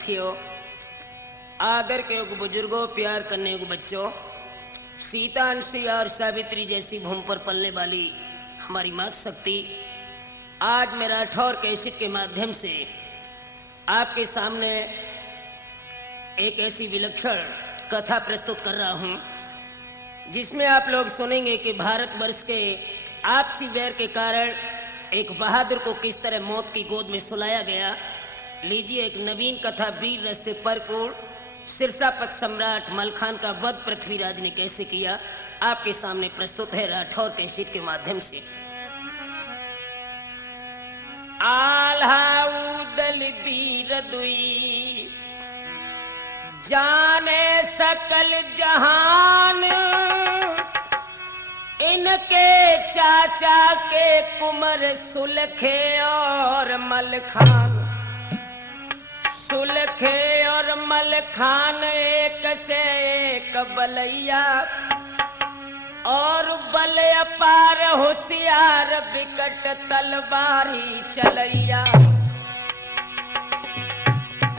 साथियों, आदर के योग बुजुर्गों, प्यार करने योग बच्चों, सीता अंशिया और सावित्री जैसी भूमि पर पलने वाली हमारी मात शक्ति, आज मेरा ठोर कैसेट के माध्यम से आपके सामने एक ऐसी विलक्षण कथा प्रस्तुत कर रहा हूं, जिसमें आप लोग सुनेंगे कि भारतवर्ष के आपसी वैर के कारण एक बहादुर को किस तरह मौत की गोद में सुलाया गया। लीजिए, एक नवीन कथा वीर रस से भरपूर सिरसापत सम्राट मलखान का वध पृथ्वीराज ने कैसे किया, आपके सामने प्रस्तुत है राठौर कैसेट के माध्यम से। आल्हा उदल वीर दुई जाने सकल जहान, इनके चाचा के कुंवर सुलखे और मलखान, सुलखे और मलखान एक से एक बलैया, और बल अपार होशियार विकट तलवारी चलैया।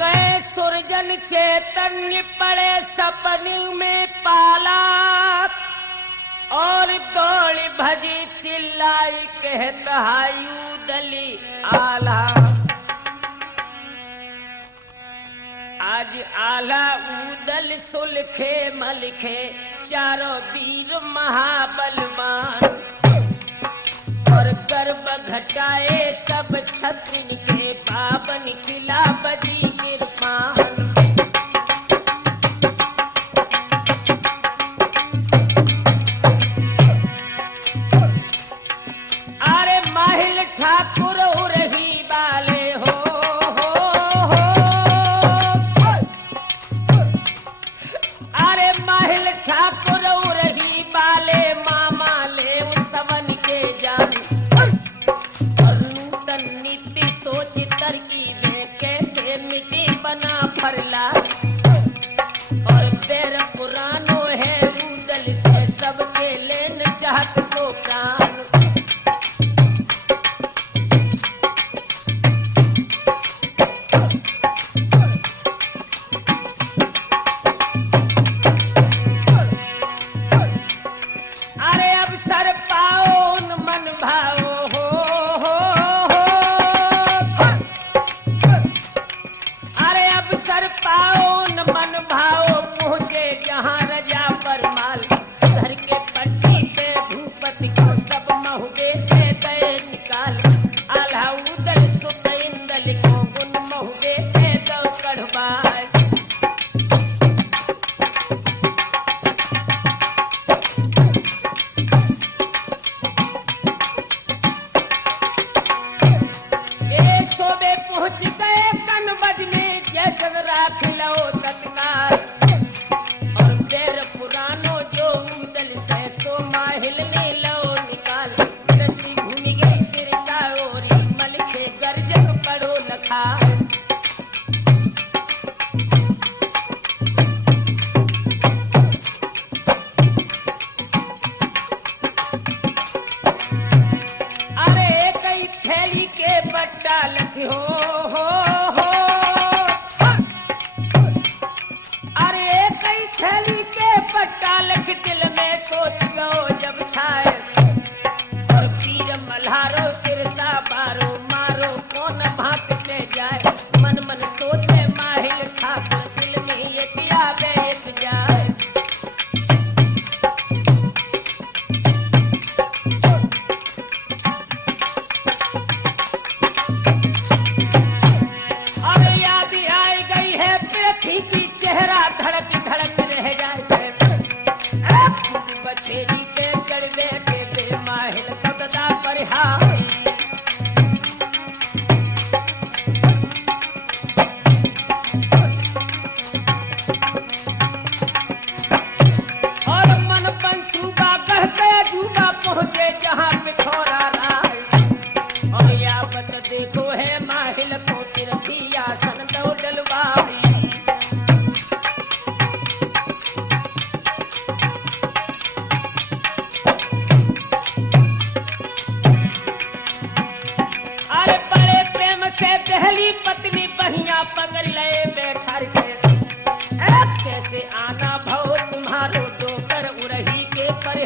कहे सुरजन चैतन्य पड़े सपने में पाला, और दौड़ भजी चिल्लाई कहत हायू दली आला। आज आला उदल सुलखे मलखे चारों वीर महाबलवान, और गर्भ घटाए सब छत्रिन के बाबन किला बजी निर्माण। अरे माहिल ठाकुर उरही वाले हो, अरे माहिल ठाकुर उरही वाले मामा ले सवन के जान, और नूतन नीति सोच तरकीबें कैसे मिट्टी बना फरला, और पैर पुरानो है उदल से सबके लेन चाहत सो प्राण।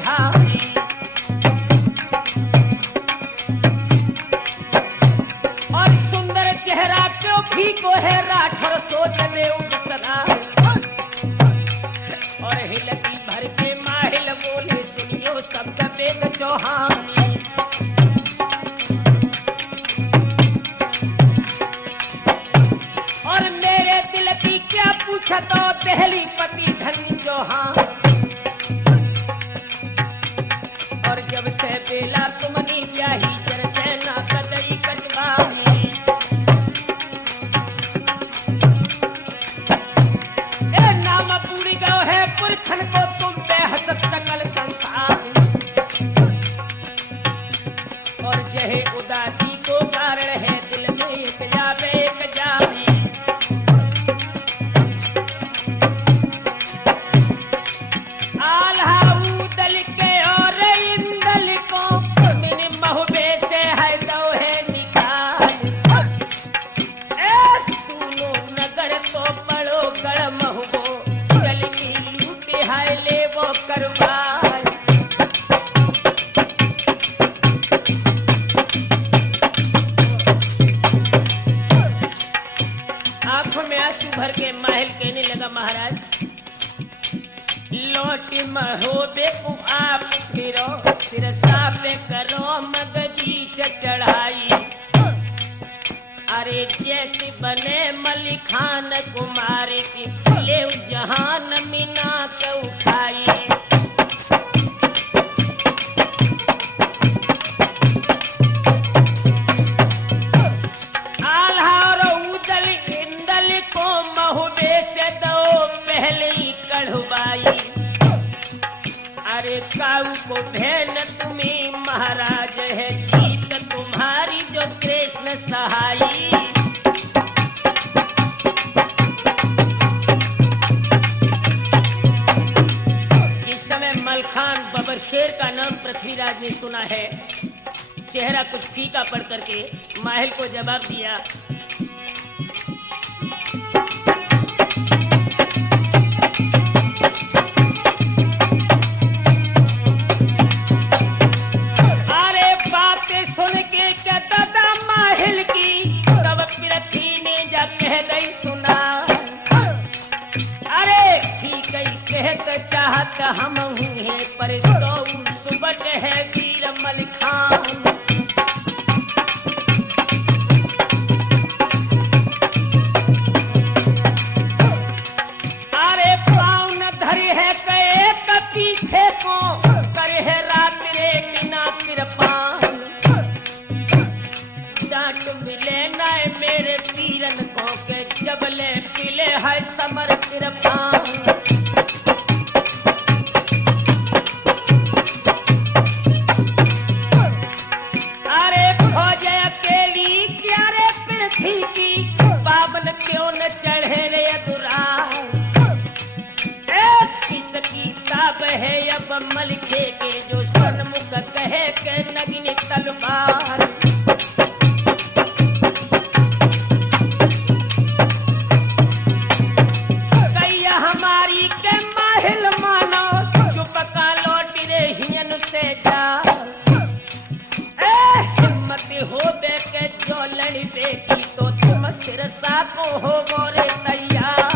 भाई। और सुंदर चेहरा क्यों फीको है राठौर सोच दे सदा। और हिलती भर के माहिल बोले सुनियो शब्द वेद चौहानी। और मेरे दिल की क्या पूछा तो पहली पति धनी चौहान। और जब से बेला तुमनी ब्याही जर से ना कदई कटवाई। ए नाम पूरी गौ है पुरखन को तुम पे हसत सकल संसार। और जहे उदासी को कारण है दिल में एक जावे एक जावे। आंखों में आंसू भर के माहिल कहने लगा महाराज लौट महो बेकू आप फिरो सिरसा पे करो मगजी चढ़ाई। अरे जैसे बने मलिखान कुमारी की ले जहान मीना के उठाई। अरे काऊ को बहन तुम्हें महाराज है जीत तुम्हारी जो कृष्ण सहाई। इस समय मलखान बबर शेर का नाम पृथ्वीराज ने सुना है। चेहरा कुछ फीका पड़ करके माहिल को जवाब दिया चाहत हम हुए पर तो सुबह है वीर मलखान। अरे पाँव न धरी है कहे पीछे को करे है रात रे बिना कृपान। डांट मिले न मेरे वीरन को के जबले पिले है समर कृपान। क्यों न चढ़े रे दुरार किसकी ताब है अब मलिके के जो सन्मुख कहे के नगिनी तलवार। कैया हमारी के माहिल मानो चुप का लौट रे हियन से जा। हिम्मत हो बे के जो लड़ी बेटी तो तुम सिरसा को हो गोरे तैयार।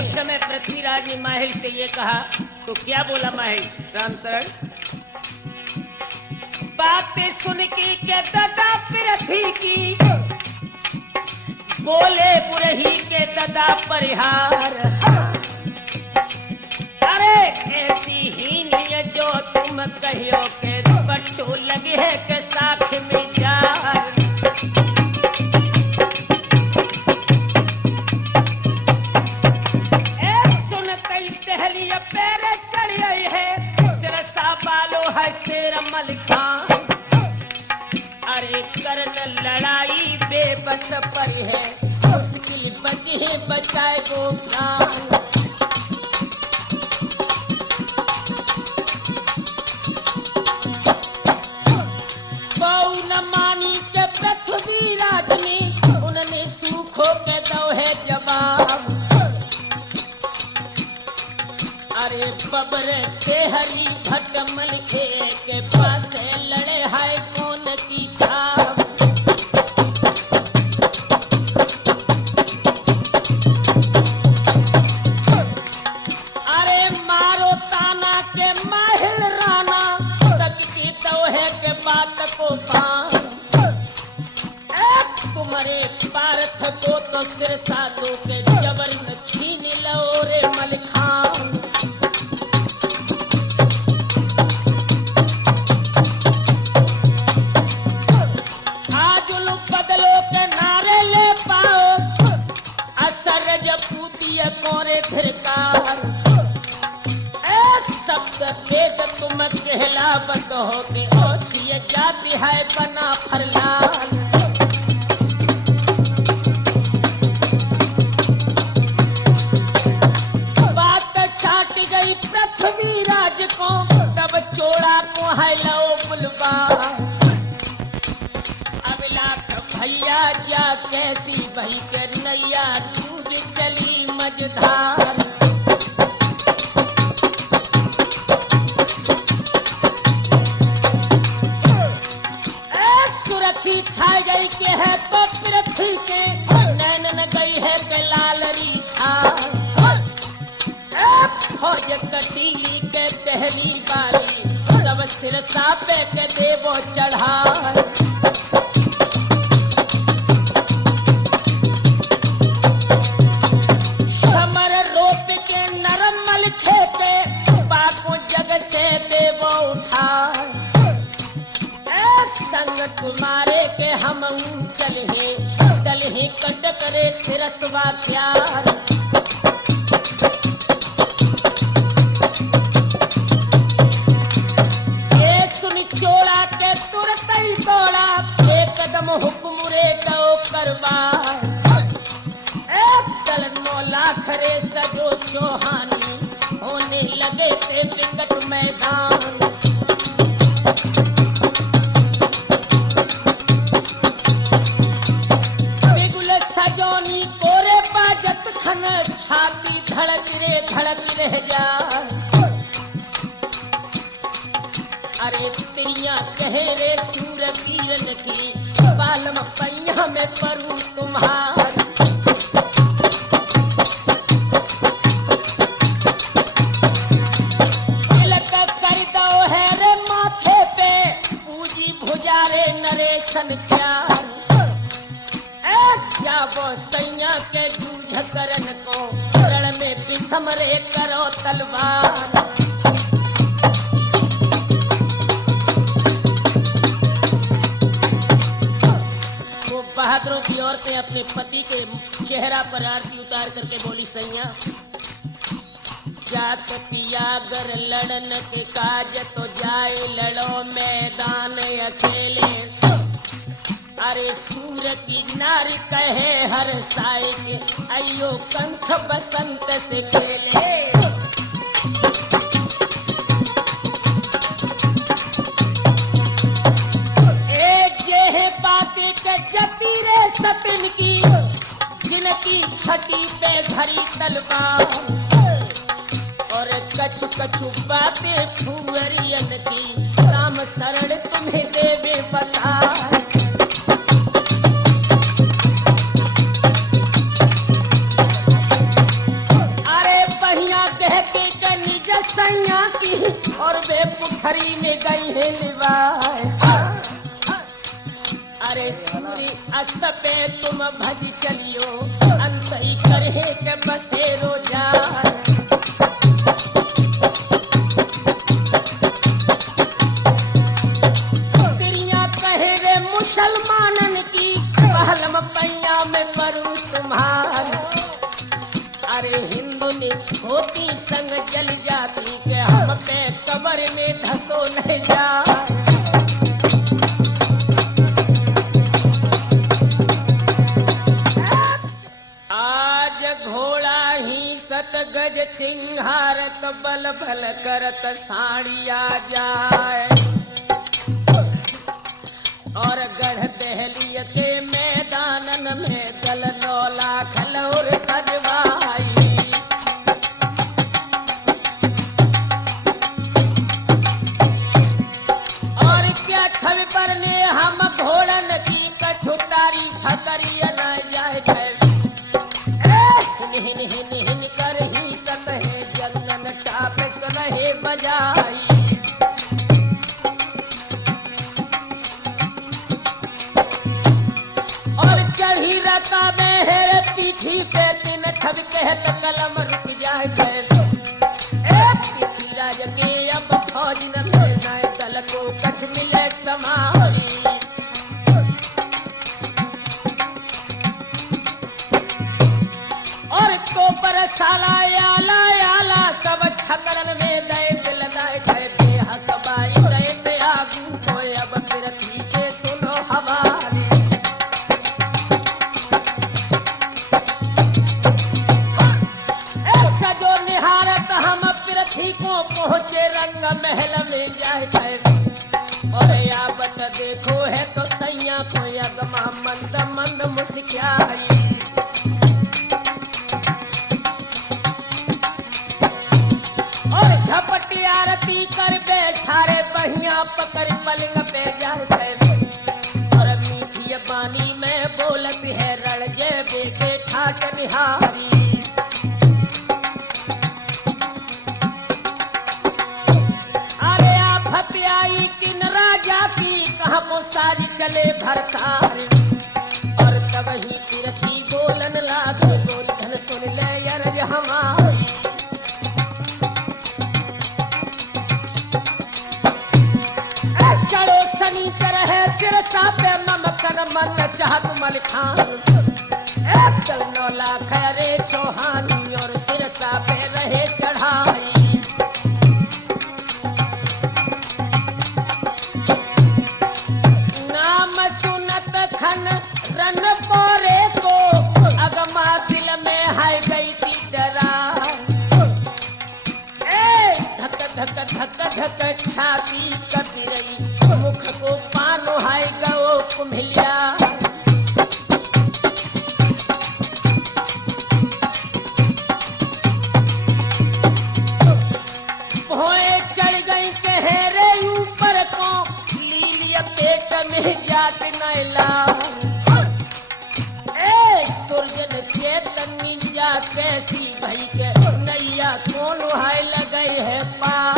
इस समय पृथ्वीराज ने माहिल से ये कहा तो क्या बोला माहिल राम शरण। बातें सुन के दादा पृथ्वी की बोले बुरही के दादा परिहार। अरे ऐसी ही नहीं जो तुम कहियो के बट्टू लगे है के साथ में जार। सुन कई टहली पैरे चढ़ आई है सिरसा बालो है शेर मलखान। अरे करन लड़ाई बेबस पर है मुश्किल बची है बचाए को प्राण। पृथ्वीराज ने उन्होंने सूखो के दो है जवाब। अरे बबर से हरी भटमल के पास लड़े है कौन की छाव। अरे मारो ताना के माहिल राना तकती तो है के बात को पान। तुम्हारे पार्थ को तो सिर साधु के जबर में छीन लो रे मलखान। आज उन बदलों के नारे ले पाओ असर जब पूतिया कोरे धिरकार। शब्द वेद तुम कहलावत होते ओछिए जाति है बना फरलाल। पृथ्वी राज को तब चोड़ा को है लो बुलवा। अबलाक भैया जा कैसी बही के नैया डूब चली मझधार। सुरखी छा गई के है तो पृथ्वी के नैन गई है के लालरी छार। फौज कटीली के पहली बारी सब सिर सापे के देवो चढ़ाए। समर रोप के नरम मल खेते पाको जग से देवो उठाए। संग तुम्हारे के हम चल ही दल ही कट करे सिरसवा ख्याल। चोड़ा के तुरंत ही दौड़ा एक कदम हुक्म रे दो करवा। एक दल 9 लाख रे सजो चौहानी होने लगे थे विकट मैदान। बिगुल सजोनी कोरे बाजत खन छाती धड़क रह जा। अरे स्त्रियां कहे रे सूर किरण की बालम पैया में परू तुम्हार। तिलक कर दो है रे माथे पे पूजी भुजा रे नरेशन चार। जाबो सैया के जूझ करन को रण में बिसम रे करो तलवार। बहादुरों की औरतें अपने पति के चेहरा पर आरती उतार करके बोली सैया जात पियागर लड़न के काज तो जाए लड़ो मैदान अकेले। अरे सूर की नारी कहे हर साए के अयो कंठ बसंत से खेले। जती रे सतिन की जिनकी छठी पे धरी तलवार। और कछु कछु बातें फुअरियन की राम शरण तुम्हें देवे बता। अरे बहिया कहते के निज सैया की और वे पुखरी में गई है निवाए। अरे सूरी अस पे तुम भज चलियो अंत ही करहे के बसेरो जाए। स्त्रियां कहे रे मुसलमानन की पहलम पैया में परू तुम्हार। अरे हिंदू ने होती संग जल जाती के हम पे कब्र में धसो नहीं जाए। गज चिंगारत बल भल करत साड़िया जाए। और गढ़ दहलिय के मैदानन में दल चल 9 लाख लौर सजवाई। और क्या छवि पर ने हम घोड़न की कछु तारीफ करिए न जाए। हिन हिन हिन कर ही सतहे जलन टाप रहे बजाई। चढ़ी रता में हेरे पीछी पे दिन छब कहत कलम रुक जाए। पीछी राज के अब फौज न नाय दल को कछ मिले समारी। और को पर साला आला आला सब छकरन में दैत लगाए गए थे। हक बाई दैत आगू को अब फिर के सुनो हमारी। को पहुंचे रंग महल में जाए। और यावत देखो है तो सैया को अगमा मंद मंद मुस्कियाई। और झपटी आरती कर बैठारे बहिया पकड़ पलंग पे जाए। और मीठी पानी में बोलत है रण जय बेटे ठाट निहारी। सारी चले भरतार। और तब ही तिरथी बोलन लागे बोलन सुन ले अर्ज हमारी। चलो सनीचर है सिरसा पे ममकन मन चाहत मल खान। चल 9 लाख रे चौहानी और सिरसा पे रहे चढ़ाई। रन पोरे को अगमा दिल में है गई थी डरा। धक धक धक धक छाती कपी रही मुख को पानो है गो कुम्हिलिया। भोए चढ़ गई चेहरे ऊपर को लीलिया पेट में जात नैला। सुरजन चेतनी जा कैसी भई के नैया कौन हाय लगे है पार।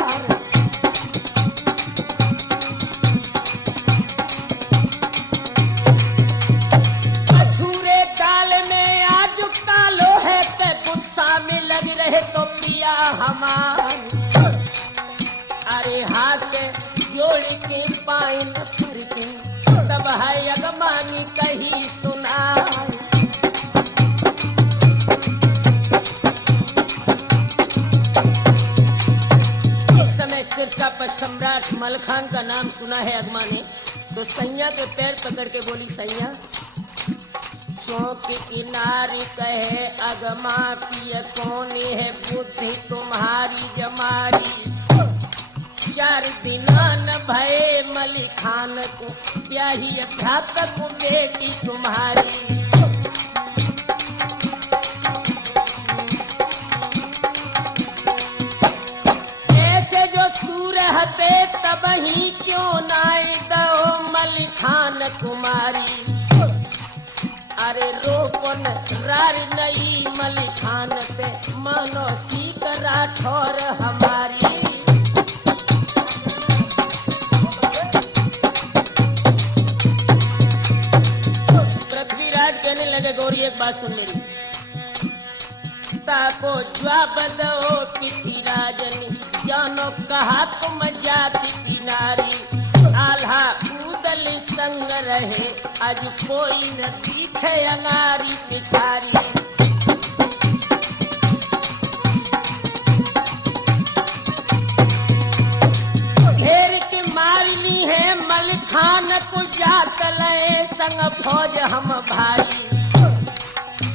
अछूरे डाल में आज कालो है पे गुस्सा में लग रहे तो पिया हमार। अरे हाथ जोड़ के पाइन पर के तब है अगमानी कही सुना। सिरसा पर सम्राट मलखान का नाम सुना है अगमा ने। तो सैया के पैर पकड़ के बोली सैया चौक किनारी कहे अगमा पिय कौन है बुद्धि तुम्हारी जमारी। 4 दिनान भये मलिखान को ब्याही भ्रात को बेटी तुम्हारी। तब ही क्यों नाई दो मलिखान कुमारी। अरे रोपन रार नई मलिखान से मानो सीख राठौर हमारी। पृथ्वीराज कहने लगे गौरी एक बात सुन मेरी। को जवाब दो पिथी राजन जानो कहा तुम जाति की नारी। आल्हा उदल संग रहे आज कोई न दिखे अनारी पिछारी। घेर के मारनी है मलिखान को जात लए संग फौज हम भाई।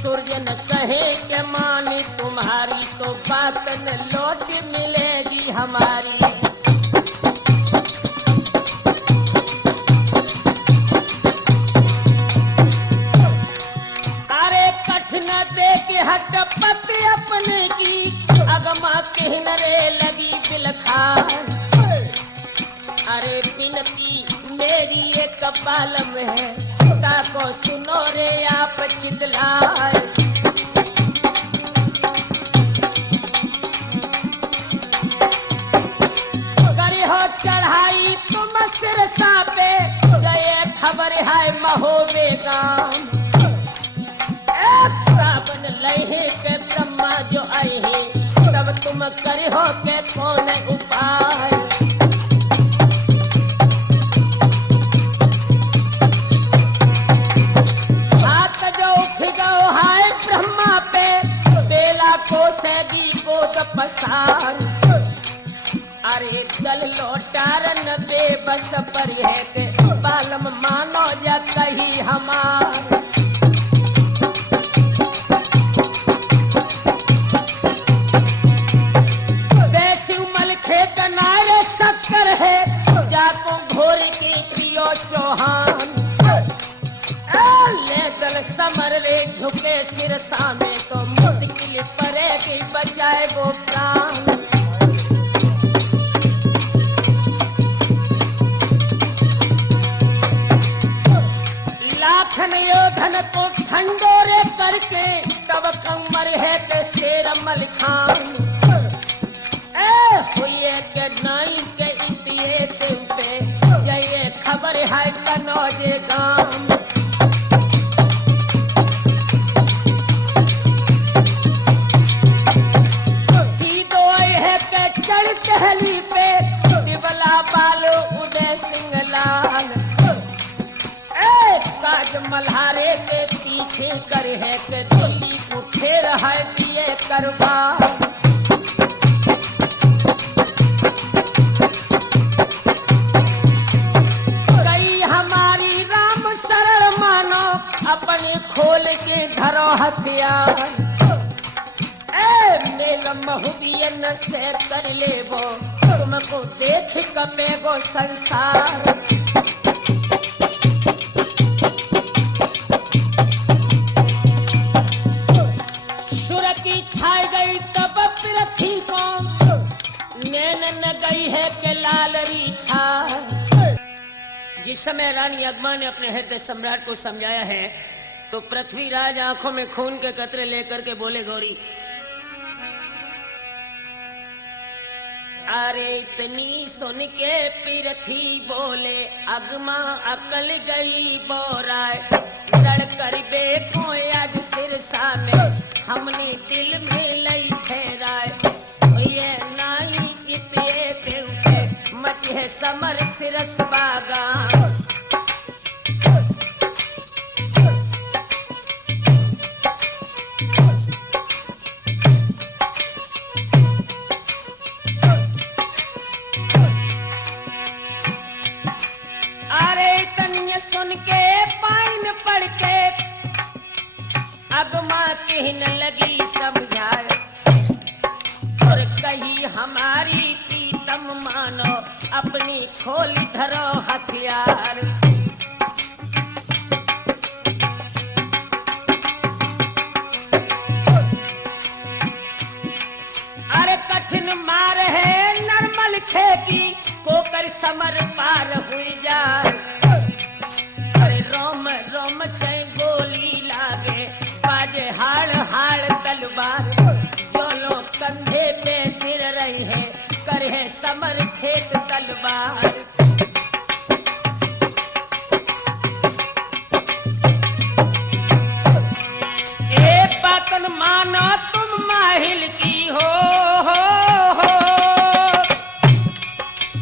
सूर्यन कहे के माने तुम्हारी तो बात न लौट मिलेगी हमारी। अरे हट पत अपने की अगमा कहन रे लगी बिलखार। अरे बिनती मेरी एक बालम है ताको सुनो रे आप चितलाए। करे हो चढ़ाई तुम सिरसा पे गए खबर है महोबे गाम। सावन लहे के ब्रह्मा जो आए हैं तब तुम करे हो के कौन उपाय। हाथ जो उठ गो हाय ब्रह्मा पे बेला को सैगी गोद पसार। अरे जल लौटारन बेबस पर है के बालम मानो जा कही हमार। शक्कर है जाको घोर की पियो चौहान। ले दल समर रे झुके सिर सामे तो मुश्किल पड़ेगी बचाए वो प्राण। लाखन योधन को ठंडोरे करके तब कमर है के शेर मल खान। हुए के नाई के इतिए पे ये खबर है कनौजे गांव। सीधो है के चढ़ टहली पे दिबला बालो उदय सिंह लाल। काज मल्हारे के पीछे कर है के दिल्ली उठे रहा दिए करवा। अपने खोल के धरो हथियार। मेल महुबियन से कर ले वो तुमको देख कपे वो संसार। सुरती छाई गई तब पृथ्वी को नैन न गई है के लालरी छाई। जिस समय रानी अगमा ने अपने हृदय सम्राट को समझाया है तो पृथ्वीराज आंखों में खून के कतरे लेकर के बोले गौरी अरे इतनी सुन के पृथ्वी बोले अगमा अकल गई बोराय। लड़कर बेको आज सिरसा में हमने दिल में लई ठहराए। ये नाई इतने पे मच है समर सिरस बागा। सुन के पाइन पड़ के अगमा कहने लगी समझाए और कही हमारी प्रीतम मानो अपनी खोल धरो हथियार। अरे कठिन मार है नरमल खेकी कोकर समर पार हुई जाए। रोम रोम चाहे गोली लागे बाजे हाड़ हाड़ तलवार। जो लोग कंधे पे सिर रही है करे समर खेत तलवार। एक बातन मानो तुम माहिल की हो।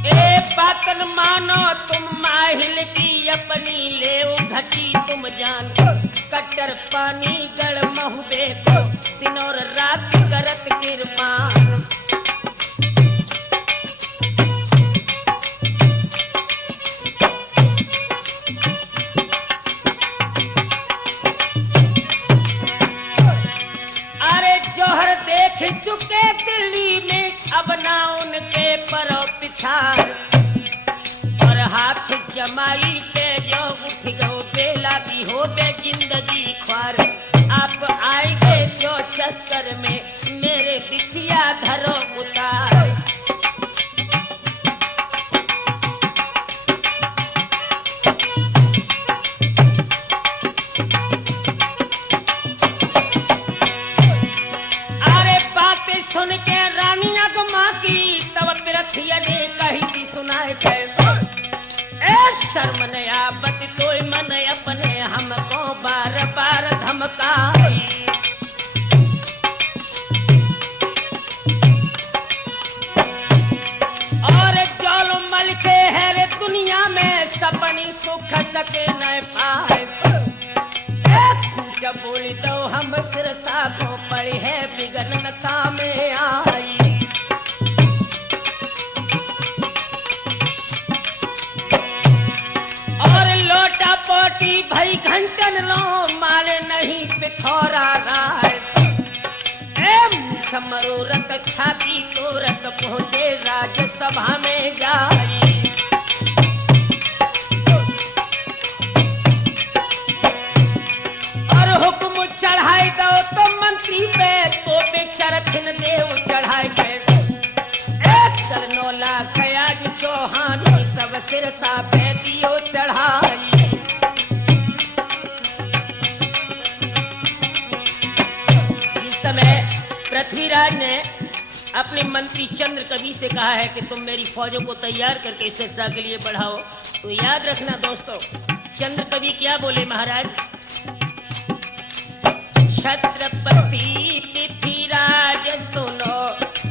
एक बातन मानो तुम माहिल की अपनी ले घटी तुम जान। कट्टर पानी गढ़ महुबे को दिन और रात करत किरपान। अरे जोहर देख चुके दिल्ली में अब ना उनके परो पिछाड़। और हाथ जमाई पे जो उठ गो बेला भी हो बे जिंदगी ख्वार। आप आएंगे जो चक्कर में मेरे बिछिया धरो उतार। अरे बातें सुन के रानिया को माँ की तब पृथ्वी ने कही थी सुनाए कैसे शर्म ने आपत कोई मन अपने हमको बार बार धमकाई। और जोलो मल के है रे दुनिया में सपनी सुख सके न पाए। जब बोली तो हम सिरसा को पड़ी है बिगड़नता में आई। पोटी भाई घंटन लो माले नहीं पिथौरा राय। मरोरत छाती तोरत पहुंचे राज्यसभा में जाई। और हुक्म चढ़ाई दो तो मंत्री पे तो बेचरखिन देव चढ़ाई कैसे। एक 9 लाख आज चौहान सब सिरसा पे दियो चढ़ाई। पृथ्वीराज ने अपने मंत्री चंद्र कवि से कहा है कि तुम मेरी फौजों को तैयार करके सिरसा के लिए बढ़ाओ। तो याद रखना दोस्तों, चंद्र कवि क्या बोले महाराज। छत्रपति पृथ्वीराज सुनो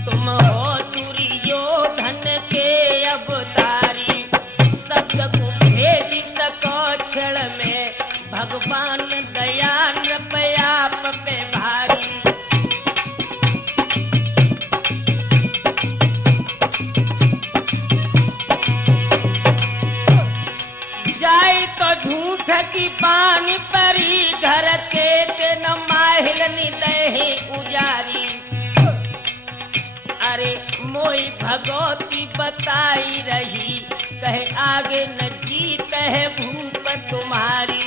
तुम हो दुर्योधन के अवतारी। शब्द को भेज सको क्षण में भगवान दया नृपयाप पे भारी। झूठ की पानी परी घर के न माहिल निदही उजारी। अरे मोई भगवती बताई रही कहे आगे न जीत है भूप तुम्हारी।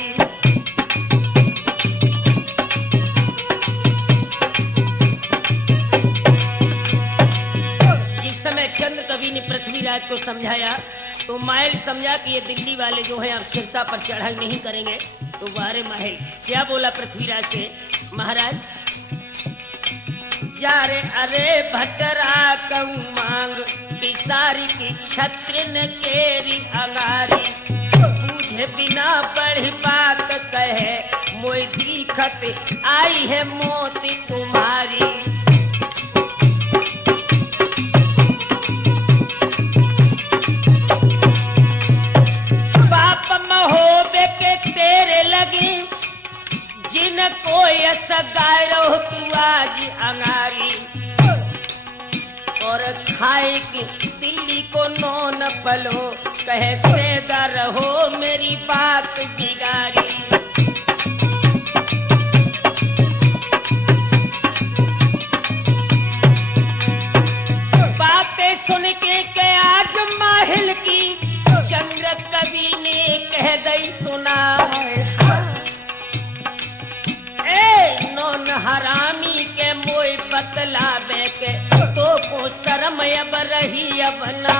जिस समय चंद्र कवि ने पृथ्वीराज को समझाया तो माहिल समझा कि ये दिल्ली वाले जो हैं अब सिरसा पर चढ़ाई नहीं करेंगे। तो वारे माहिल क्या बोला पृथ्वीराज से, महाराज जा रे अरे भटरा कहूँ मांग बिसारी की छत्रिन केरी अंगारी। मुझे बिना बड़ी बात कहे मोई दिखत आई है मोती तुम्हारी। जिनको ऐसा गाय रहो तू आज अंगारी। और खाए की दिल्ली को नो न पलो कहे सेदा रहो मेरी बात बिगारी। बातें सुन के आज माहिल की चंद्र कवि ने कह दई सुना। नौन हरामी के मोई बतला दे के तो को शर्म अब रही अब ना।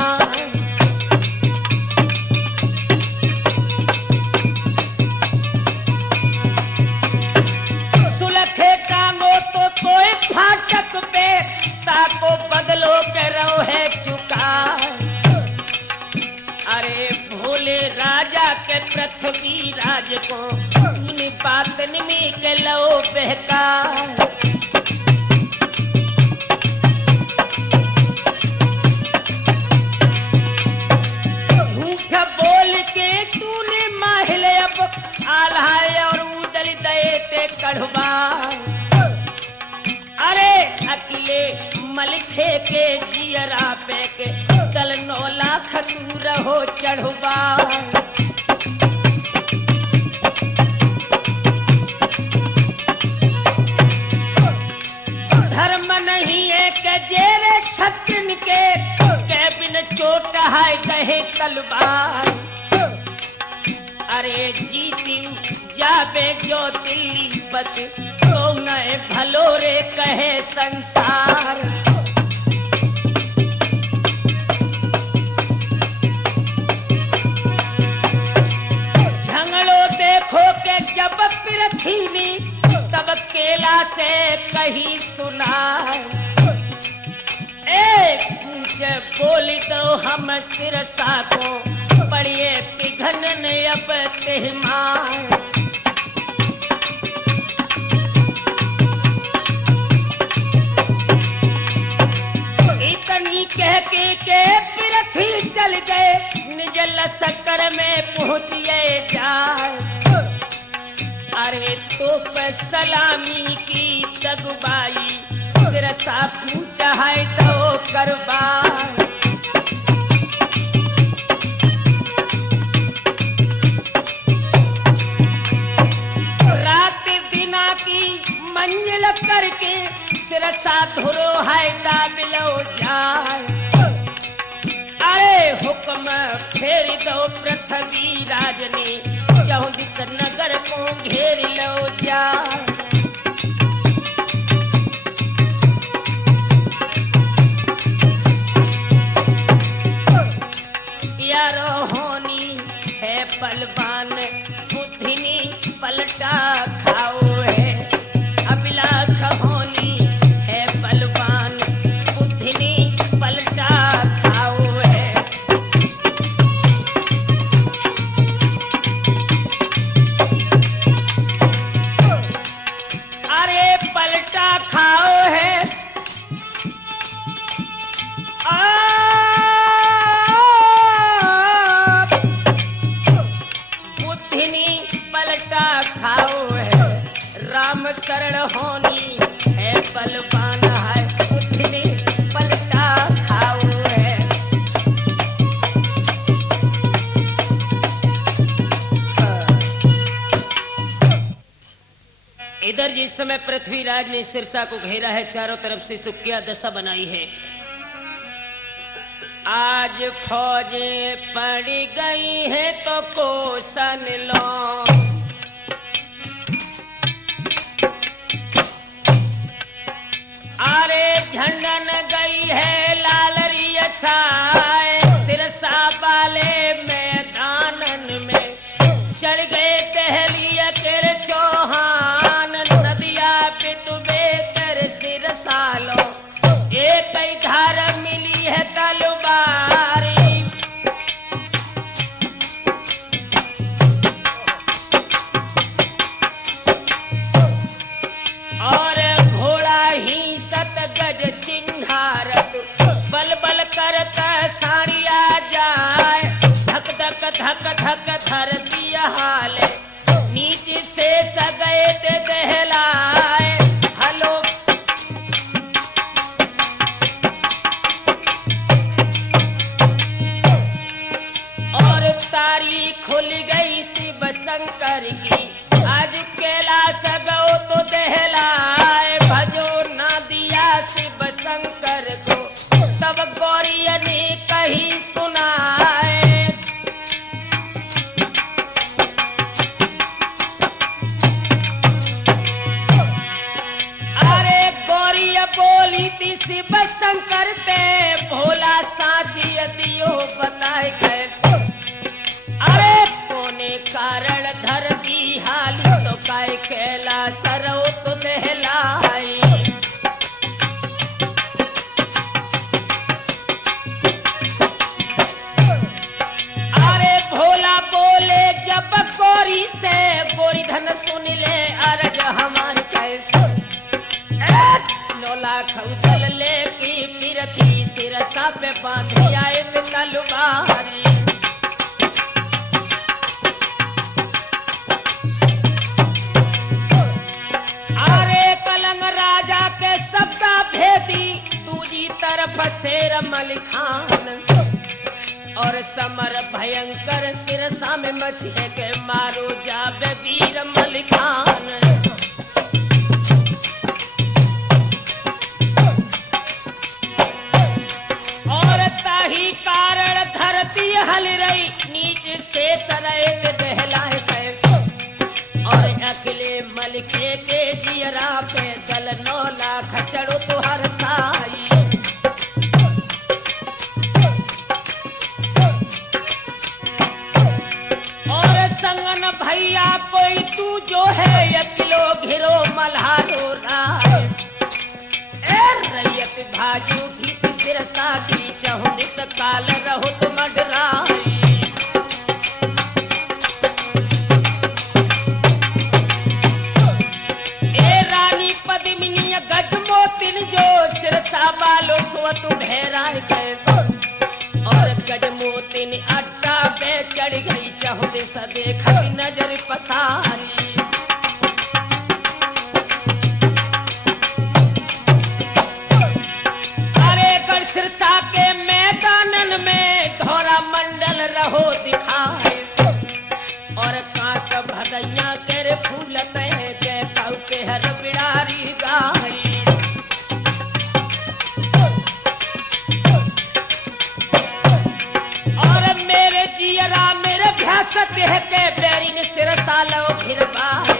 सुलखे कांगो तो कोई फाटक पे ताको बदलो के रहो है चुका। अरे भोले राजा के पृथ्वीराज को बातन में के लो बहका। झूठ बोल के तूने माहिल अब आल्हाए और उदल दए ते कढ़वा। अरे अकेले मलखे के जियरा पे के कल 9 लाख तू रहो चढ़वा। जेरे छत्रिन के बिन चोट है कहे तलवार। अरे जीती जाबे जो दिल्ली बच को नए भलो रे कहे संसार। झंगड़ो देखो के जब पृथ्वी तब केला से कही सुना। एक पूछे बोली तो हम सिरसा को पड़िए पिघलन अब तेहमार। इतनी कह के पृथ्वी चल गए निज लश्कर में पहुंचिए जाए। अरे तो सलामी की दगुबाई सिरसा पूछा है तो करबार। रात दिना की मंजिल करके सिरसा धुरो है दाबिलो जाए। अरे हुक्म फेर दो पृथ्वी राज ने चौदिस नगर को घेर लो जाए। यारो होनी है बलवान बुद्धिनी पलटा खाओ है। अभिलाख होनी है बलवान बुद्धिनी पलटा खाओ है। अरे पलटा खाओ है। खाओ है राम शरण होनी है बलवान है बुद्धि पलटा खाओ है। इधर जिस समय पृथ्वीराज ने सिरसा को घेरा है, चारों तरफ से सुक्या दशा बनाई है। आज फौजें पड़ गई है तो कोसन लो। अरे झंडन गई है लालरी छाए। सिरसा वाले मैदानन में चढ़ गए टहलिया कर चौहान। नदिया पे तुबे कर सिरसा लो एक धार मिली है तलवारी। बल बल करता साड़िया जाए। धक धक धक धक धरती हाल नीचे से सगए दहलाए। हलो और तारी खुल गई शिव शंकर की। आज कैलाश गो तो दहलाए। भजो ना दिया शिव शंकर को तब गौरी ने कही सुनाए। अरे गौरी बोली थी शिव शंकर ते भोला साची दियो बताए गए। अरे कोने कारण धरती हाली तो काय कैलाश रो तो दहलाई। गौरी से बोरी धन सुन ले अर्ज हमारी लोला खौसल ले की पृथ्वी सिरसा पे बांधी आए तलवारी। अरे कलंग राजा के सबका भेदी दूजी तरफ शेर मल खान। और समर भयंकर सिरसा में मचे के मारो जाबे वीर मलिकान। और ताही कारण धरती हल रही नीच से सरेत दहलाए गए। और अकेले मलके के जियरा पे दल 9 लाख चढ़ो तुहर साई। और संगन भैया कोई तू जो है अकेलो घिरो मल्हारो राय। रैयत भाजू भी सिरसा की चहु नित काल रहो तुम डराई। गज मोतिन जो सिरसा बालो सो तू भैराय गए। और गज मोतिन अड्डा पे चढ़ गई चहु दिस देखी नजर पसारी। अरे गढ़ सिरसा के मैदानन में धोरा मंडल रहो दिखाए। और कांस भदैया तेरे फूलत है के काऊ के हर बिड़ारी गाई। और मेरे जियरा मेरे भ्यास देह के बैरिन सिरसा लो फिर बाय।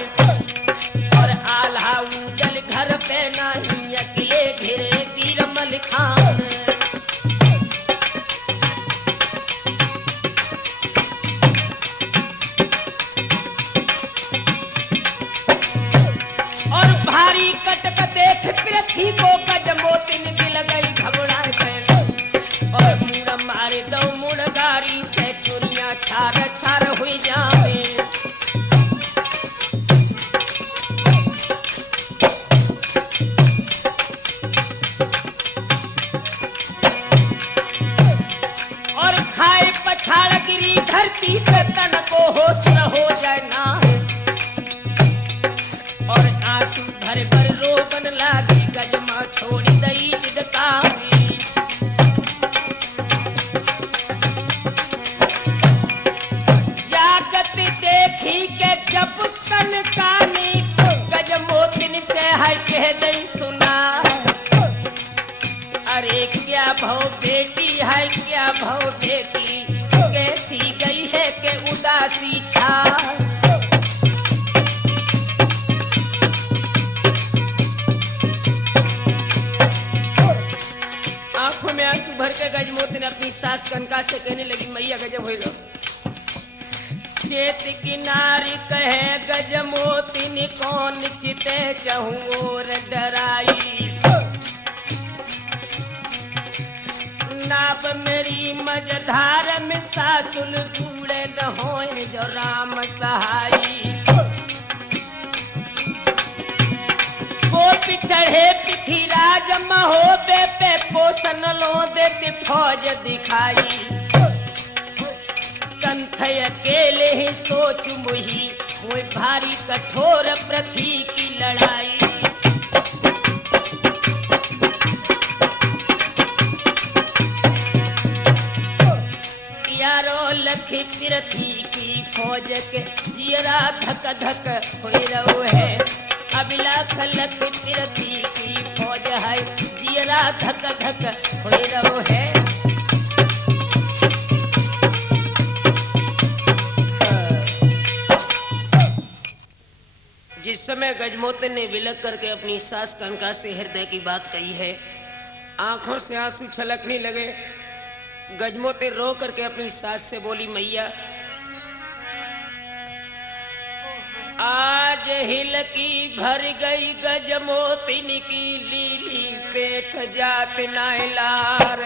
और आल्हा उजल घर पे नहीं अकेले घिरे तीर मलिखान। पृथ्वी को गज मोतिन दिल गई घबरा गए। और मुड़ मारे दो मुड़ गारी से चुनिया छार छार हुई जाए। और खाए पछाड़ गिरी धरती से तन को होश न हो जाए ना। और आंसू भर भर रोबन लागी गजमा छोड़ दई जिदकारी। जागत देखी के जब कन कानी गज मोतिन से है कह दई सुना। अरे क्या भाव बेटी है क्या भाव बेटी कैसी गई है के उदासी छा। आंखों में आंसू भर के गज मोतिन अपनी सास कनका से कहने लगी मैया गजब हो लो। खेत किनारी कहे गज मोतिन कौन चिते चहु और डराई। नाप मेरी मझधार में सासुल बूढ़े न होए जो राम सहाई। चढ़े पृथ्वीराज महोबे पे पोषण लो देती फौज दिखाई। कंथ अकेले ही सोच मुही कोई भारी कठोर पृथ्वी की लड़ाई। यारो लखी पृथ्वी की फौज के जियरा धक धक हो रहो है। अबिला खलक पृथ्वी की फौज है जियरा धक धक हो रहो है। जिस समय गजमोतिन ने विलक करके अपनी सास कनका से हृदय की बात कही है, आंखों से आंसू छलकने लगे। गजमोतिन रो करके अपनी सास से बोली मैया आज हिलकी भर गई गजमोतिन की लीली पेट जात नाइलार।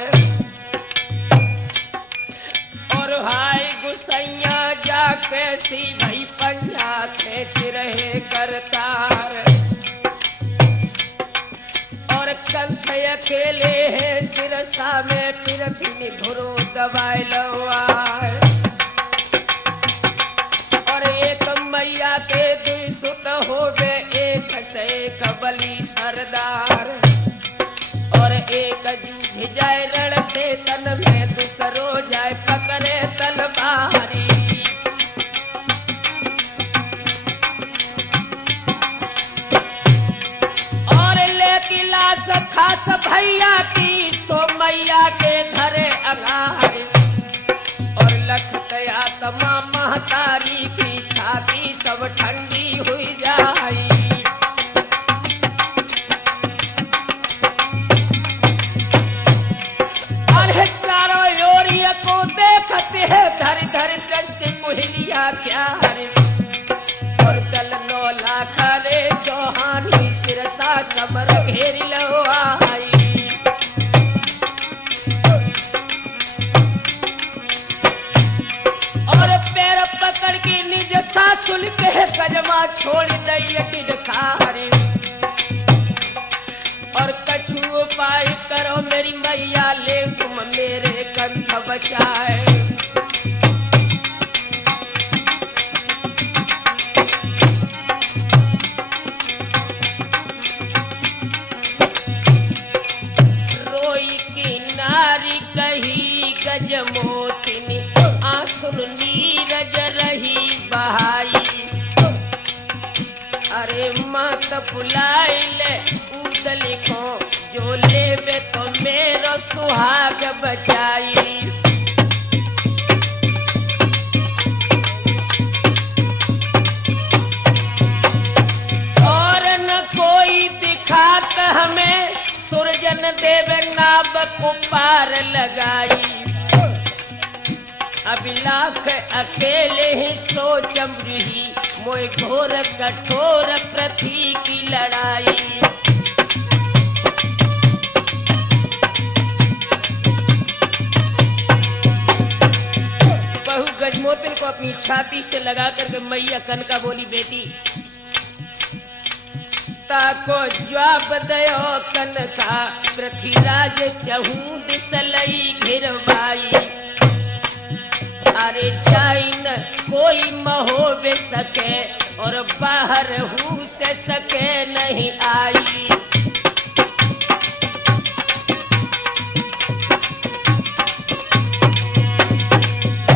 और हाय गुसैया जा कैसी भई पंजा खेच रहे करतार। और कंठ अकेले है सिरसा में पृथ्वी घुरो दबाए लवार। मैया के दुई सुत होवे एक से एक बली सरदार। और एक जूझ जाए लड़के तन में दूसरो जाए पकड़े तलवारी। और लेकी लाश खास भैया की सो मैया के धरे अगार। और लखतया तमाम महतारी की छाती सब ठंडी धरकर से कोहलिया क्या रे और चल 9 लाख रे चौहानी सिरसा समर घेर लो आई। और पैर पकड़ के निज सासुल के कदमा छोड़ दई डिडखारे और कछु उपाय करो मेरी मैया ले तुम मेरे कंठ बचाए। रोई की नारी कही गजमोतिनी आंसुन नीरज रही बहाई। अरे मात बुलाई ले उदली को जो लेबे तो मेरो सुहाग बचाई। और न कोई दिखात हमें सुरजन देव नाव को पार लगाई। अभिलाख अकेले ही सोचम रही मोय घोर कठोर पृथ्वी की लड़ाई। बहु गजमोतिन को अपनी छाती से लगा करके मैया कनका बोली बेटी ताको जवाब दयो कनका पृथ्वीराज चहू दिसलई घिरवाई। अरे जाई न कोई महोबे सके और बाहर हूँ से सके नहीं आई।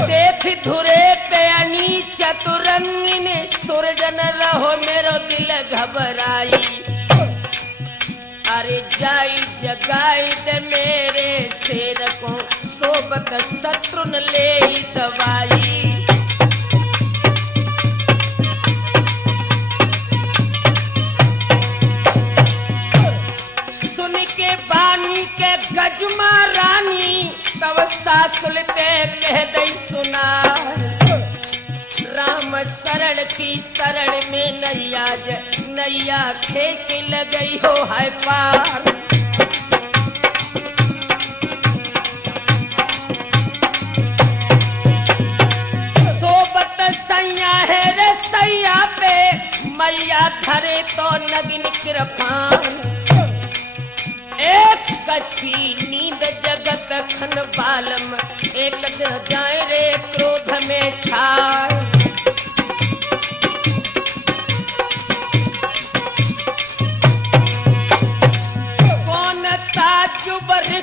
देख धुरे पे अनी चतुरंगिन सुरजन रहो मेरो दिल घबराई। अरे जाई जगाई दे मेरे शेर को सोबत शत्रुन ले दवाई। सुन के बानी के गजमा रानी तब सासुलते कह दई सुना। राम शरण की शरण में नैया खेच लगई हो है पार। सोबत सैया है रे सैया पे मैया धरे तो नगिन कृपान। एक कच्ची नींद जगत खन बालम एक जाए रे क्रोध में छाए।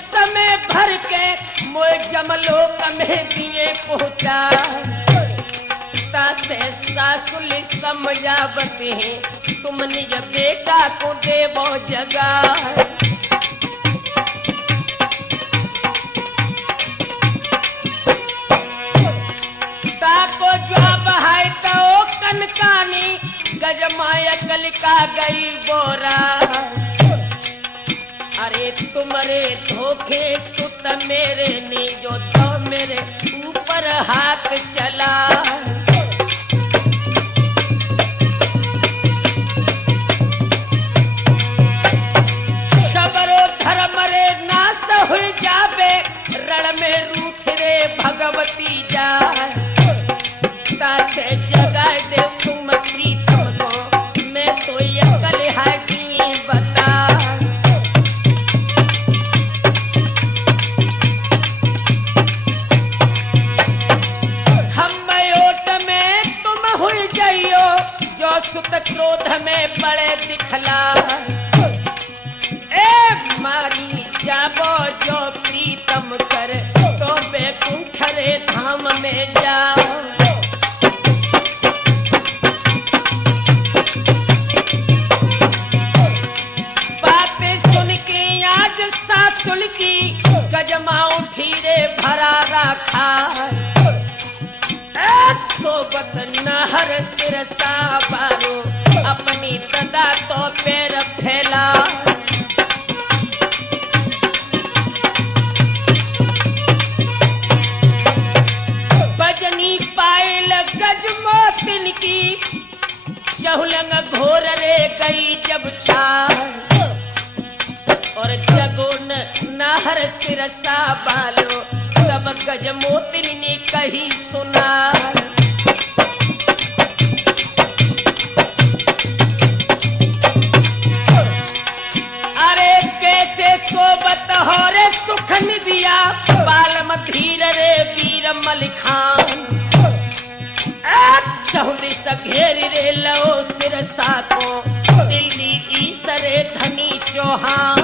समय भर के मोए जमलोक में दिए पहुंचा। तासे सासुल समझावते हैं तुम निज बेटा को देवो जगा। ताको जवाब है तो कनकानी गजमाया कलिका गई बोरा। अरे तुम्हारे धोखे सुत मेरे ने जो तो मेरे ऊपर हाथ चला। सबरो धर्म रे नाश हो जाबे रण में रूठ रे भगवती जा। तासे जगाए दे तुम प्रीतम को मैं तो ये कलिहा की बता। सुत क्रोध में बड़े दिखला। ए मारी जाबो जो प्रीतम कर तो बैकुंठ रे धाम में जाओ। बातें सुन के आज सासुल की गजमा उठी रे भरा रखा। सोबत नहर सिरसा बारो अपनी तदा तो पैर फैला। बजनी गई जब छाल और जगोन नाहर सिरसा बालो तब गज मोतिनी ने कही सुना। अरे कैसे सोबत हो रे सुख निदिया बालम धीर रे वीर मलिखान चौदी सघेरी रे लो सिरसा को दिल्ली ईसरे धनी चौहान।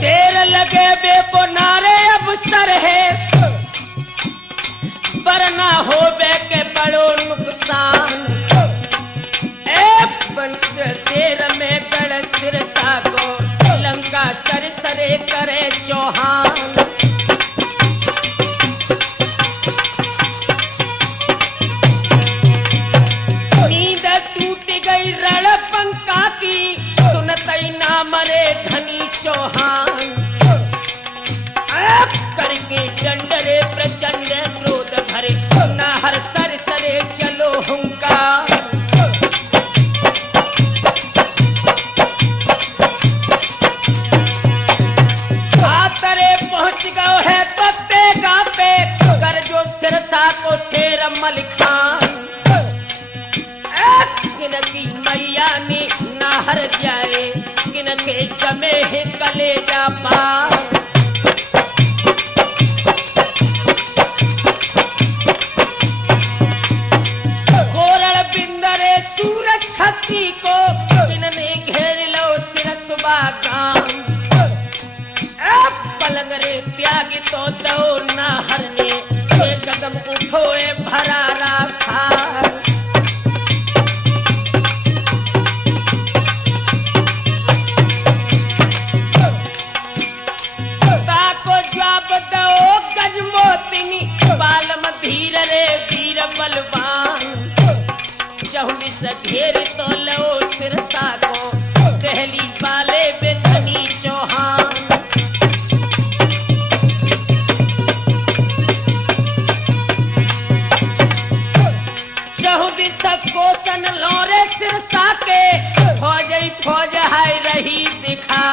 देर लगे बेको नारे अब सर है वरना हो बे के बड़ो नुकसान। पंच देर में गढ़ सिरसा को लंका सर सरे करे चौहान। नींद टूट गई रणपंका की सुनतई ना मरे धनी चौहान। करके डंडरे प्रचंड क्रोध भरे नाहर सर सरे चलो हुंकार। सिरसा को शेर मलिखान किनकी मैया ने नाहर जाए किनके जमे है कलेजा पार। गोरड़ बिंदरे सूरज छत्ती को किनने घेर लो सिरसुबा गांव। पलंग रे त्यागी तो दो नाहर ने कदम उठोए भरा रखा। ताको जवाब दो गज मोतिनी बालम धीर रे वीर बलवान। चहुली सघेर तो लो सिरसा को दहली वाले बेधनी चौहान। कोसन लौरे सिरसा के फौज है रही दिखा।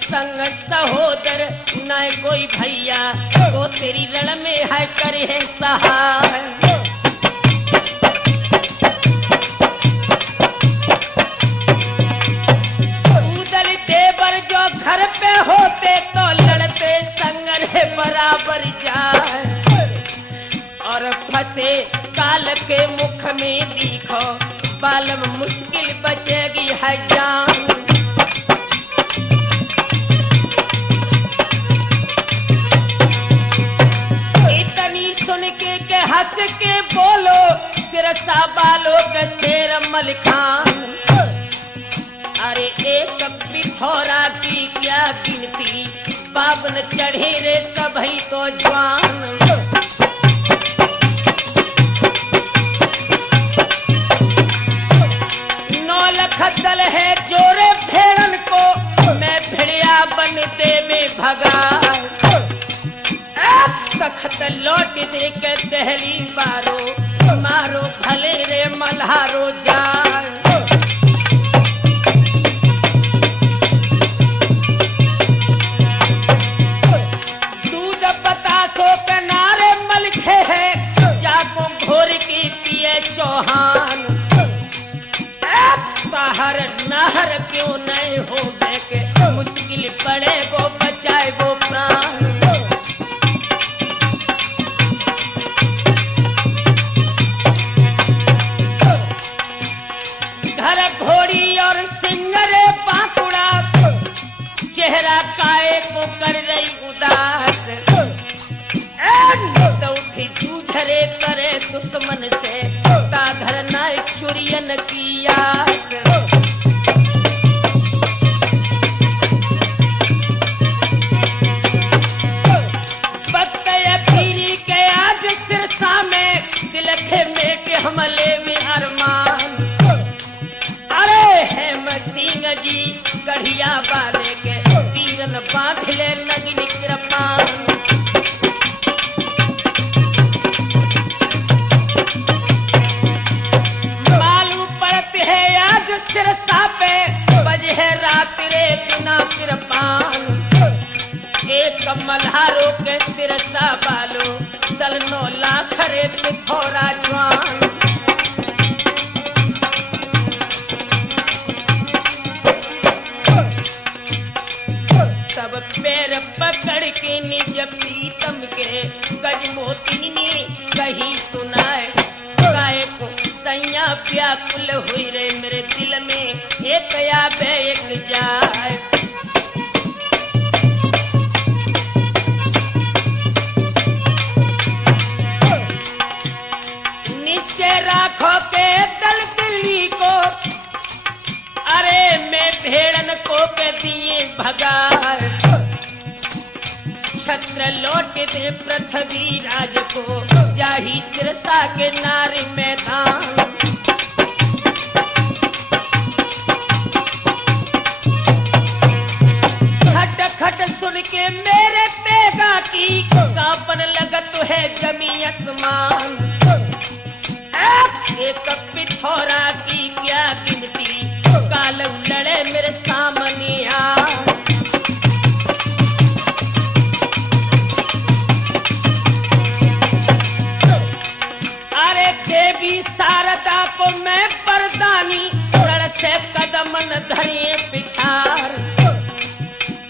संग सहोदर न कोई भैया तो तेरी रण में है करे सहाय। उदल देवर जो घर पे होते तो लड़ते संग रे बराबर जाए। और फंसे काल के मुख में दिखो बालम मुश्किल बचेगी है जान। इतनी सुन के हंस के बोलो सिरसा बालों के शेर मलिखान। अरे एक पिथौरा की क्या गिनती बावन चढ़े रे सभी तो जवान। दल है जोरे भेड़न को मैं भेड़िया बनते में भगा। तखत लौट दे के दहली बारो मारो भले रे मल्हारो जान। दूध बतासो के नारे मलखे है जाको घोर की पिए चौहान। बाहर नहर क्यों नहीं हो के मुश्किल पड़े वो बचाए वो प्राण। घर घोड़ी और सिंगरे पाकुड़ा चेहरा काए को कर रही उदास। तो उठी जूझरे करे दुश्मन से काघर नाय चुरियन किया। सिरसा में दिलखे में के हमले में अरमान। अरे हेम सिंह जी गढ़िया वाले के तीरन बांध ले नगिन कृपान। मल्हारों के सिरसा बालो, चल 9 लाख रे पिथौरा जवान। सब पैर पकड़ के निज प्रीतम के, गजमोती ने कही सुनाए, गाय को सैया व्याकुल हुई रे मेरे दिल में, एक आवे एक जाए। निश्चय राखो के दल दिल्ली को, अरे मैं भेड़न को के दिए भगार, छत्र लौट दे पृथ्वी राज को, जाही सिरसा के नारी मैदान। खट खट सुन के मेरे तेगा की, कांपन लगत है जमी आसमान। एक पिथौरा की क्या गिनती, काल लड़े मेरे सामने आ। अरे देवी शारदा को मैं परदानी, रण से कदम न धरिए पिछार।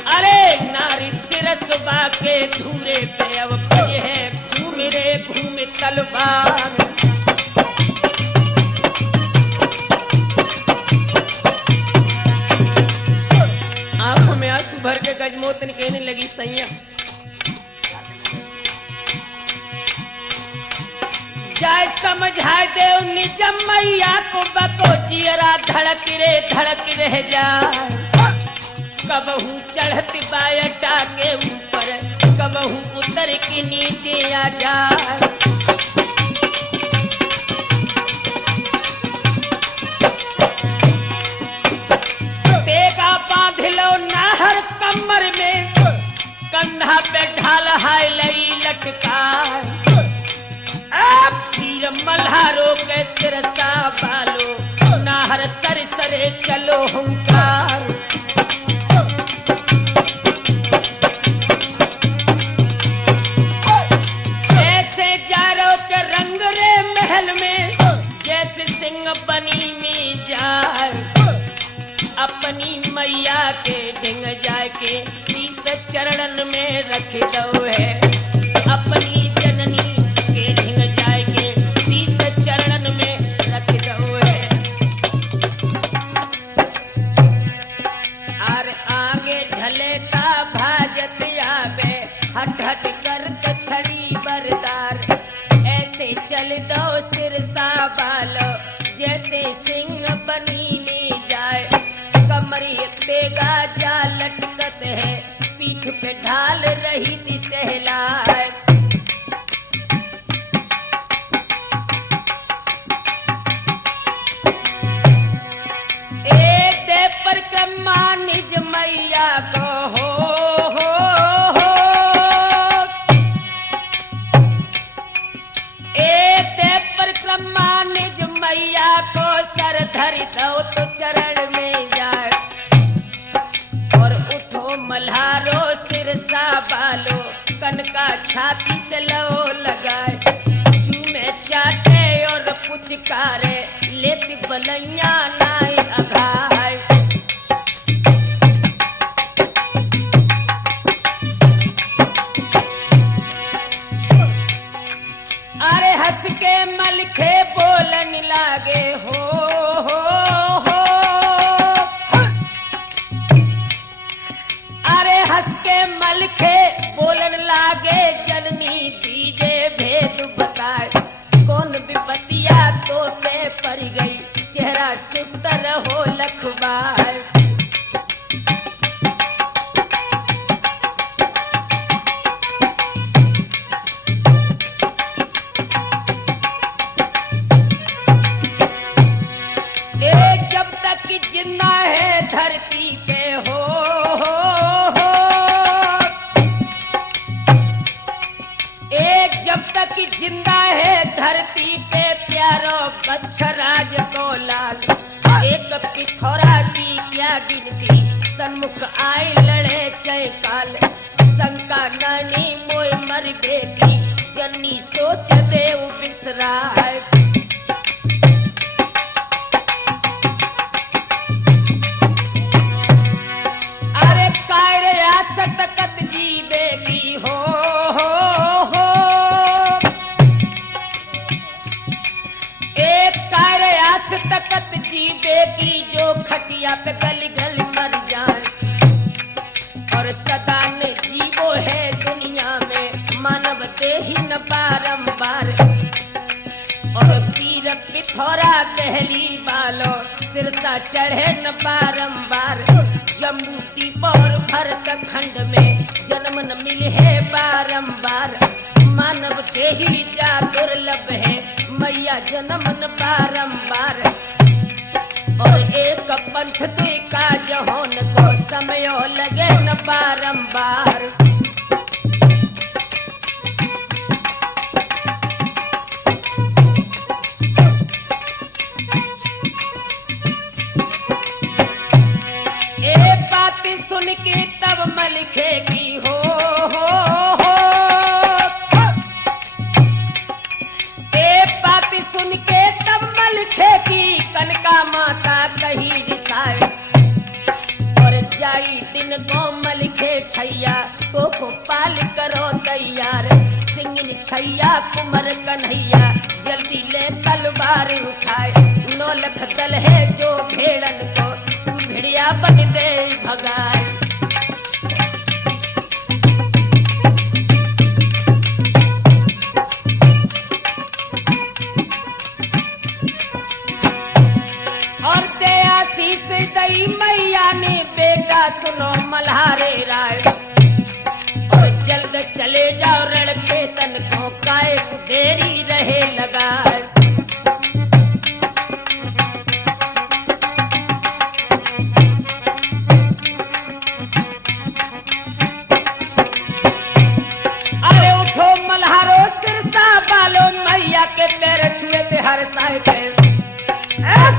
अरे नारी सिरस बाके धूरे पे अब ये है घूम रे घूम तलवार। भर के गजमोतन कहने लगी सैया, जाए समझाए देव निज मैया को, बको जियरा धड़क रह जाए। कबहू चढ़ती बायटा के ऊपर, कबहू उतर के नीचे आ जाए। बांध लो नाहर कमर में, कंधा पे ढाल हाय लई लटकार। तीर मल्हारों के सिरसा बालो, नाहर सर सरे चलो हुंकार। ऐसे जारो के रंग रे महल में, जैसे सिंह बनी में जाए। अपनी मैया के ढिंग जाए के शीश चरणन में रख दो है, अपनी जननी के ढिंग जाए के शीश चरणन में रख दो है। और आगे ढले का भाजत आवे, हट हट कर छड़ी बरदार। ऐसे चल दो सिरसा बालो, जैसे सिंह बनी में जाए। कमरी तेगा जा लटकत है, पीठ पे ढाल रही थी सहलाए। दे पर कम्मा निज मैया को हो। दे पर कम्मा निज मैया को, सर धरि दो तो चरण में जाए। और उठो मल्हारो सिरसा बालो, कनका छाती से लो लगाए। में चाटे और पुचकारे, लेती बलैया नाई अघाए। अरे हंस के मलखे बोलन लागे हो। अरे हंस के मलखे बोलन लागे, जननी दीजे भेद बताए। कौन विपतिया तो पे पड़ गई, चेहरा सुतर हो लखबार। जब तक जिंदा है धरती पे हो। जब तक जिंदा है धरती पे प्यारो बच्छराज को लाल। एक पिथौरा की क्या गिनती, सन्मुख आए लड़े चय काल शंका नानी मोय मर बेटी जन्नी सोच देव बिसराय अरे कायरे आसत कत जीवेगी हो एक कायरे आसत कत जीवेगी जो खटिया पे गली गली मर जाए और सदा ने जीवो है दुनिया में मानव देही न बारंबार और पीर पिथौरा दहली वालो सिरसा चढ़े न बारंबार जम्बूती और भरत खंड में जन्म न मिले है बारंबार मानव देही जा दुर्लभ है मैया जन्म न बारंबार और एक पंथ दुई काज होन को समय लगे न बारंबार ए बात सुन के तब मलखेगी हो ए बात सुन के तब मलखेगी कनका माता कही रिसाए और जाई दिन कोमल खे छैया तो को पाल करो तैयार सिंगिन छैया कुमर कन्हैया जल्दी ले तलवार उठाए 9 लाख दल है जो भेड़न को तू भेड़िया बन दे भगाए दई मैया ने बेटा सुनो मल्हारे राय और जल्द चले जाओ रण के तन को काए देरी रहे लगा अरे उठो मल्हारो सिरसा बालो मैया के पैर छुए थे हर साए पैर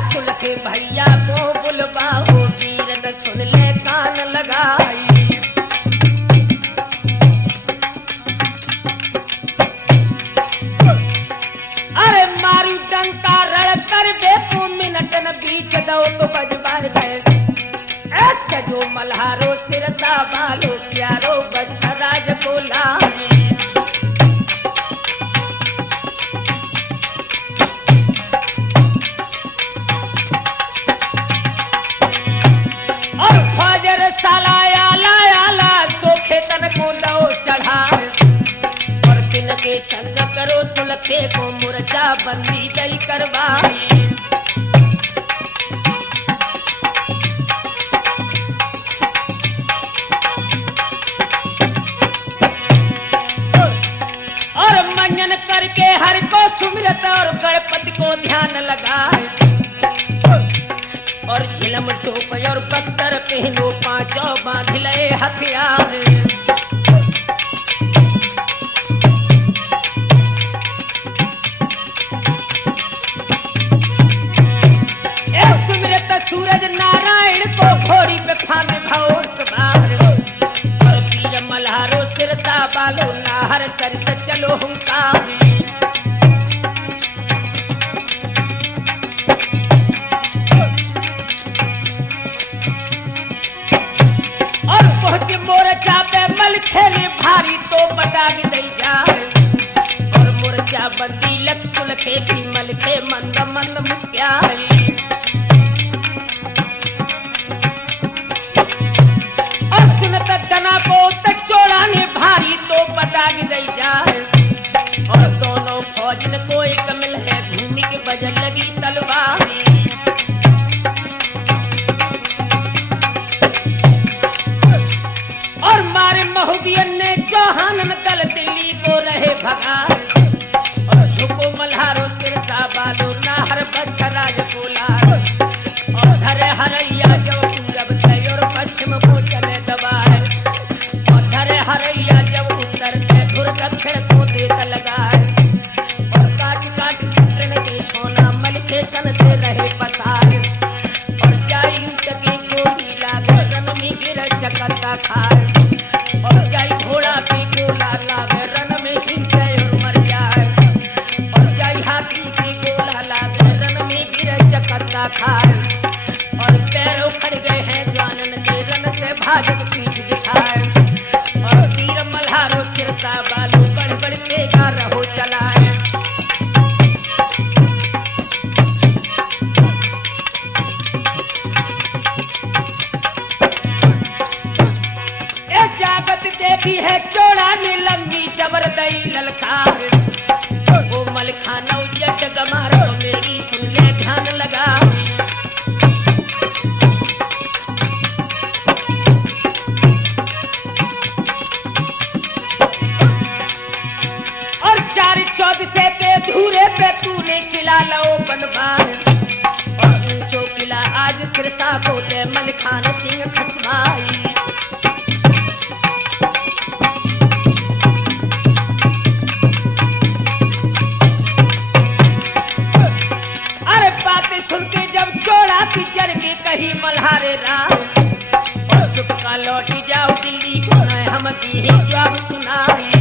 सुन के भैया को बुलवाओ वीर न सुन ले कान लगाई अरे मारी डंका रड़ कर बेपू मिनट न बीच दो तो बजबार गए ऐसा जो मल्हारो सिरसा बालो प्यारो बच्चा राज को लाए के संग करो सुलखे को मुर्जा बंदी दई करवाई और मंजन करके हर को सुमिरत और गणपति को ध्यान लगाए और झिलम टोप और पत्थर पहनो पांचों बांध ले हथियार सूरज नारायण को घोड़ी पे फाने भौर सवार और पीर मल्हारो सिरसा बालो नाहर सर से चलो हुंकार और पहुंचे मोर्चा पे मल खेले भारी तो बदाग दई जाए और मोर्चा बंदी लग सुलखे की मल के मंद मंद मुस्काई चोड़ाने भारी तो बदाग दई जाए और दोनों फौजन को एक मिल है भूमि के बजन लगी तलवार और मारे महुदियन ने चौहानन दल दिल्ली को रहे भगाए और झुको मल्हारो सिरसा बालो नाहर बच्चा राज को लाए और धरे हरैया जो पूरब तय और पश्चिम को चले दबाए हरैया जब उत्तर के धुर दक्षिण को देत लगाए और काट काट ट्रेन के छोना मल के सन से रहे पसार और जाई तके को लीला गर्दन में चकत्ता खाए और जाई घोड़ा की गोला लागे रन में गिरे और मर जाए और जाई हाथी की गोला लागे रन में गिरे चकत्ता खाए और पैर उखड़ गए हैं जानन के रन से भाजक पीठ दिखाए और वीर मल्हारो सिरसा बालू बड़ बड़ तेगा रहो चलाए। देवी है चोड़ा ने लंबी जबरदई ललकार ओ मलखाना जट गमार मेरी सुन ले ध्यान लगा और 4 से पे धूरे पे तूने किला लो बनवार और ऊंचो किला आज सिरसा को दे मलखान सिंह खसवाई। सुनके जब चोड़ा पिचर के कही मल्हारे राम और सुखा लौटी जाओ दिल्ली को हम दिए जवाब सुनाए।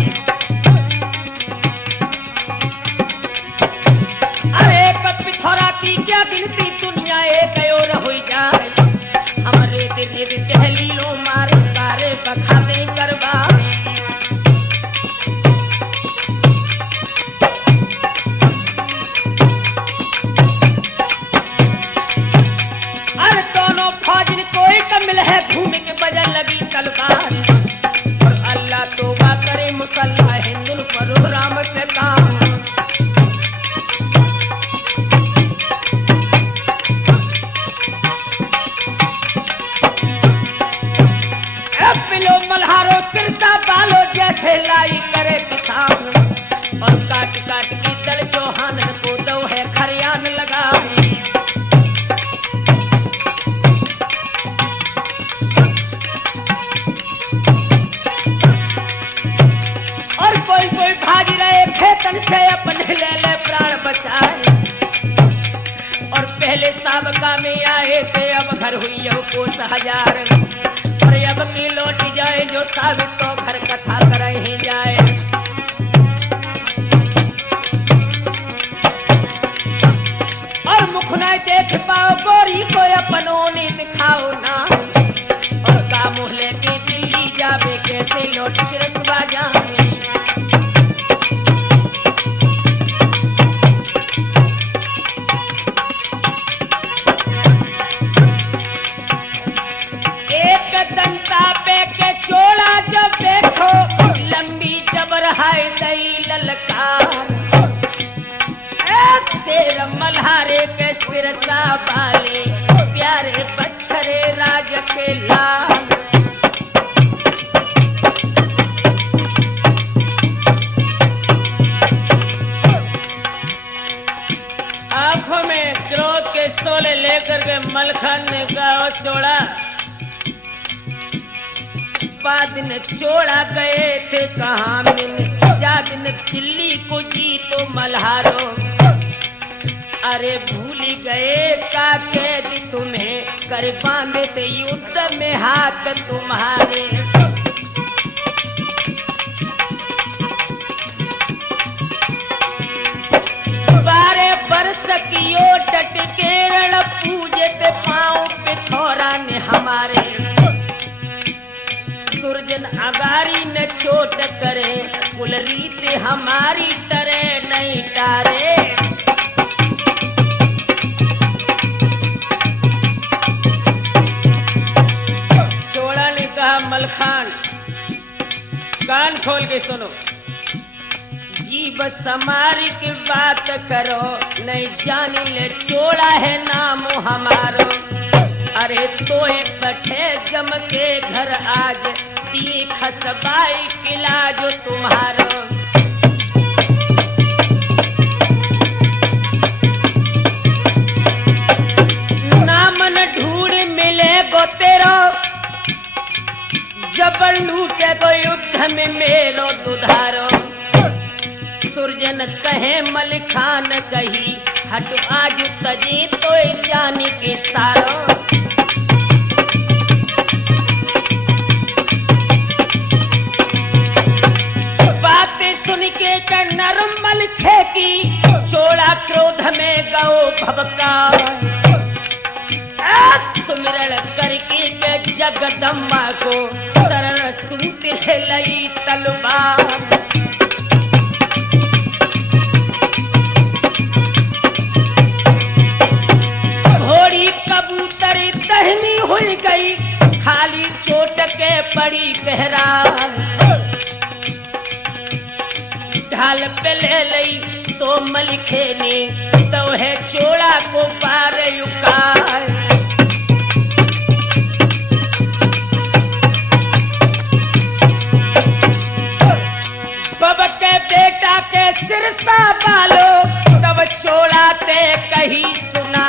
अरे पिथौरा की क्या गिनती दुनिया एक और हो जाए हमारे दिल टहली लो मारे तारे बखाते करवाए। है भूमि के बजन लगी तलवार और अल्लाह तौबा करे मुसल्ला हिंदुल पर राम से काम। पिलो मल्हारो सिरसा बालो जैसे लाई करे किसान और काट काट की दल चौहान को दो है खरियान लगाए। भाग रहे खेतन से अपने ले ले प्राण बचाए और पहले साबका में आए थे अब घर हुई कोस हजार और अब की लौट जाए जो साबित तो घर कथा कर ही जाए। और मुख न देख पाओ गोरी को अपनों ने दिखाओ ना और का मुँह लेके दिल्ली जावे कैसे लौट सिरसवा जावे। मल्हारे के सिरसा वाले प्यारे बच्छरे राज के लाल आंखों में क्रोध के शोले लेकर के मलखान ने कहा चोड़ा दिन चोड़ा गए थे कहाँ मिल जा दिन दिल्ली को जी तो मल्हारो अरे भूल गए का कैद तुम्हें कर बांधे थे युद्ध में हाथ तुम्हारे। बारह बरस की ओ डट केरल पूजे थे पाँव पे थोड़ा ने हमारे सुरजन अगारी न चोट करे कुल रीत हमारी टरे नहीं टारे। मलखान कान खोल के सुनो जी बस हमारी की बात करो नहीं जानी ले चोड़ा है नाम हमारो। अरे तोए बैठे जम के घर आज ती खसबाई किला जो तुम्हारो। नामन ढूंढ मिले गो तेरो जबर लूटे तो युद्ध में मेरो दुधारो। सुरजन कहे मलखान कही हट आज तजे तो जानी के सारो। क्रोध में गओ भबका, सुमिरण करके के जगदम्बा को शरण सूत लई तलवार। घोड़ी कबूतर दहनी हुई गई, खाली चोट के पड़ी गहरा, ढाल पे ले लई तो मलिखे ने तो है चोड़ा को पार युकार। बब के बेटा के सिर सा बालो, तब चोड़ा ते कही सुना।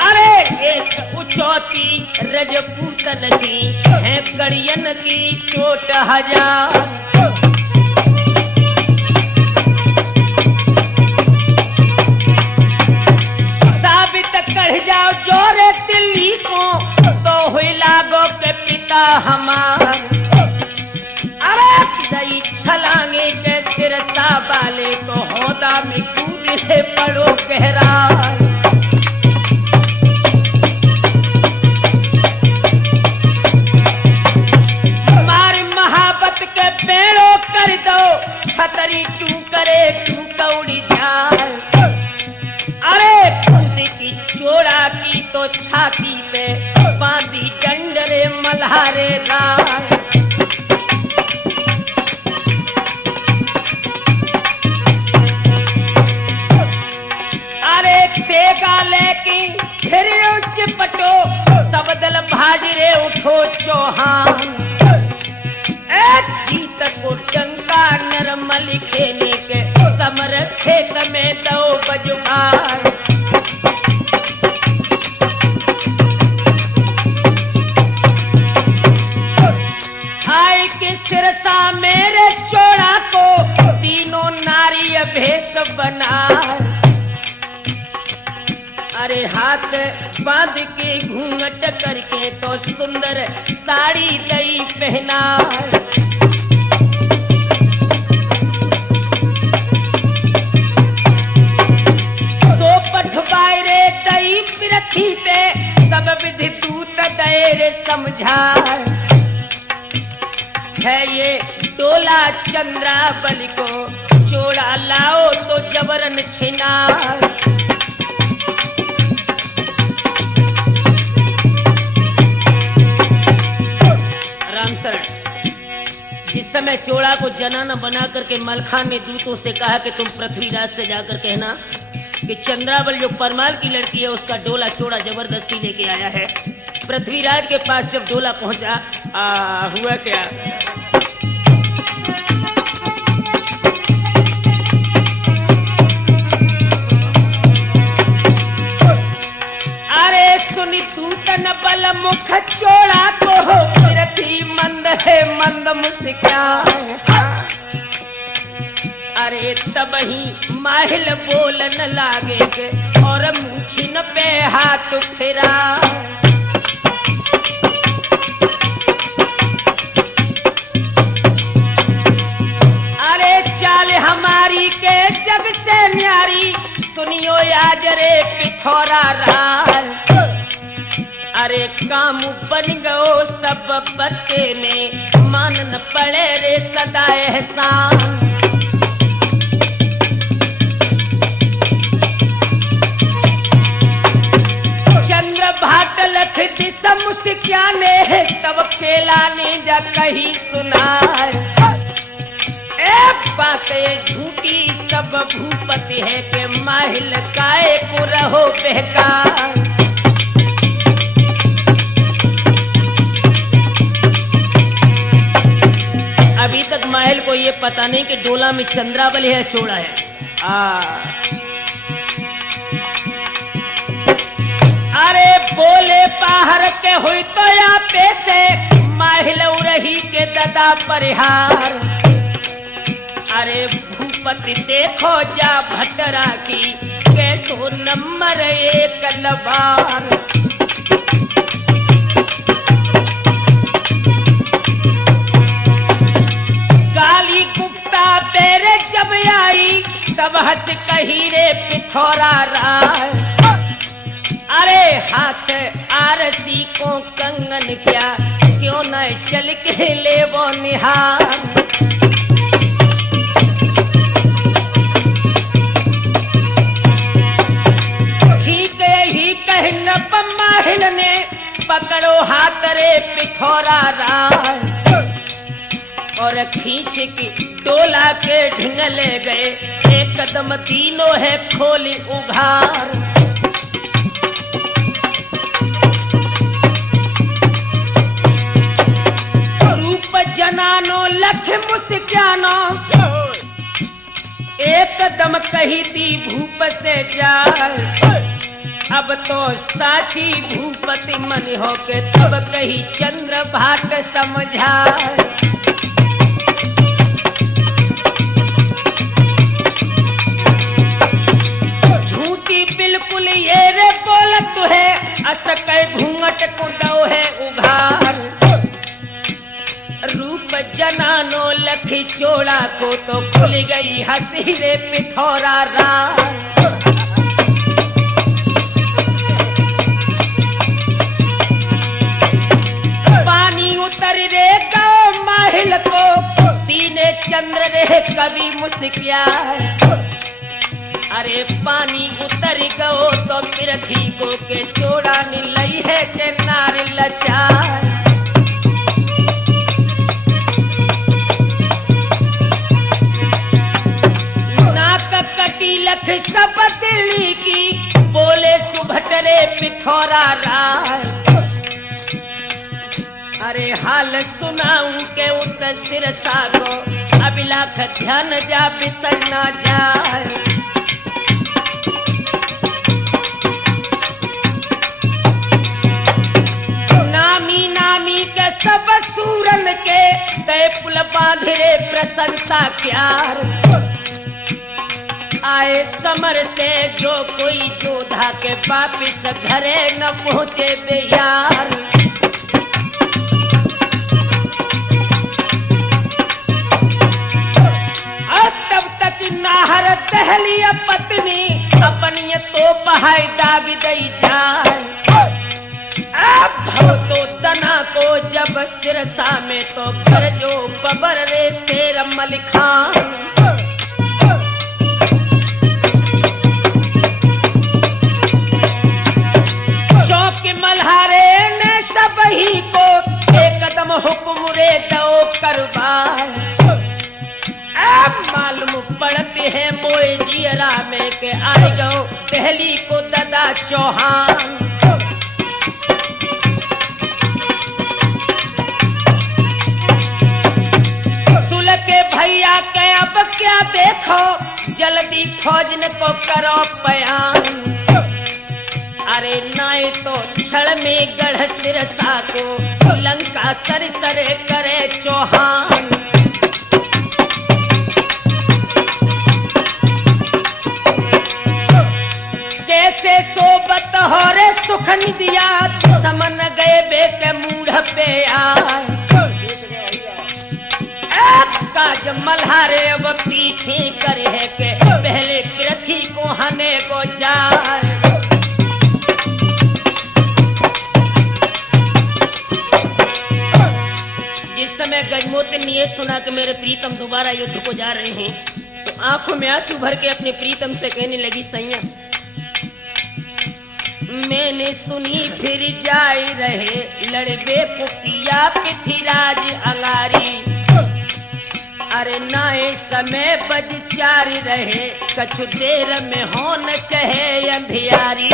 अरे एक उचौती रजपूतन की है कड़ियन की चोट हजार। साबित कर जाओ जोरे दिल्ली को, तो हुई लागो के पिता हमार। अरे दई छलांगे के सिर सा बाले को होदा में कूदे पड़ो गहरा। पेड़ो कर दो खतरी टू करे टू कौड़ी जाए। अरे बंदी की चोड़ा की तो छाती पे बांधी डंडरे मल्हारे राय। अरे तेगा लेके फिर चिपटो, सब दल भाजरे उठो चौहान। जीत को चंगा नरमल खेने के समर खेत में दो बजुबार। आए के सिरसा मेरे चोड़ा को, तीनों नारी भेष बना। अरे हाथ बांध के घूंघट करके तो सुंदर साड़ी दई पहना। तो पठवायरे दई पिरथी ते, सब विधि दूत दयरे समझा। है ये डोला चंद्रावली को, चोड़ा लाओ तो जबरन छिना। जिस समय चोड़ा को जनाना बना करके मलखान ने दूतों से कहा कि तुम पृथ्वीराज से जाकर कहना कि चंद्रावल जो परमाल की लड़की है उसका डोला चोड़ा जबरदस्ती लेके आया है। पृथ्वीराज के पास जब डोला पहुंचा, हुआ क्या? अरे सुनी सूतन बल मुख चोड़ा को, मंद है मंद मुस्का। अरे तब ही माहिल बोलन लागे के, और मुछिन पे हाथ फिरा। अरे चाल हमारी के जग से न्यारी, सुनियो आज रे पिथौरा राज। अरे काम बन गयो सब बच्चे ने, मानन पड़े रे सदा एहसान। चंद्र भाट लख दिशा मुस्किया ने, तब खेला ने जा कही सुनार। एक बातें झूठी सब भूपति है के, माहिल काए को रहो बेकार। अभी तक माहिल को ये पता नहीं कि डोला में चंद्रावली है चोड़ा है। अरे बोले बाहर के हुई तो या पैसे, माहिल रही के ददा परिहार। अरे भूपति देखो जा भटरा की, कैसो नंबर एक लबार। गाली गुप्ता पेरे जब आई, तब हंस कही रे पिथौरा राय, अरे हाथ आरसी को कंगन क्या, क्यों न चल के ले वो निहार। ठीक यही कहना माहिल ने, पकड़ो हाथ रे पिथौरा राय, और खींच की डोला के ढिंग ले गए, एक कदम तीनों है खोली उघार। रूप जनानो लख मुस्कानो, एक दम कही थी भूप से जाए, अब तो साची भूपति मन हो के तब कही चंद्र भाट समझाए। झूठी बिल्कुल ये रे बोलत है, असकै घूंघट को दो है उघार। रूप जनानो लखी चोड़ा को तो खुल गई हंसी रे पिथौरा राय। माहिल को सीने चंद्र रे कभी मुस्किया, अरे पानी उतर गो तो पृथ्वी को के चोड़ा नीलई है के नार लचार। नाक कटी लख सब दिल्ली की, बोले सुभट रे पिथौरा राय, अरे हाल सुनाऊं के उस सिरसा को, अब लाख ध्यान जा बिसर ना जाए। नामी नामी के सब सूरन के, गए पुल बांधे प्रशंसा क्यार। आए समर से जो कोई जोधा के वापिस घरे न पहुँचे बेयार। नाहर दहली पत्नी अपनी तो बहाई दाग दई जाए। अब तो तना को जब सिरसा में तो कर जो बबर रे शेर मलिखान। चौक मल्हारे ने सब ही को एक कदम हुक्म रे दो करवाए। अब मालूम पड़ते हैं मोए जियरा में के आई गो दहली को दादा चौहान। सुल के भैया के अब क्या देखो, जल्दी फौज ने को करो बयान। अरे नाय तो क्षण में गढ़ सिरसा को लंका सर सरे करे चौहान। कैसे सोबत हो रे सुख निदिया, समन गए बेटे मूढ़ पे आए। काज मल्हारे अब पीछे करे है के पहले पृथ्वी को हने को जाए। जिस समय गजमोती ने सुना कि मेरे प्रीतम दोबारा युद्ध को जा रहे हैं, तो आंखों में आंसू भर के अपने प्रीतम से कहने लगी, सैया मैंने सुनी फिर जाई रहे, लड़बे पुकिया पृथ्वीराज अंगारी। अरे नाए समय बज चारी रहे, कछु देर में हो न कहे अंधियारी।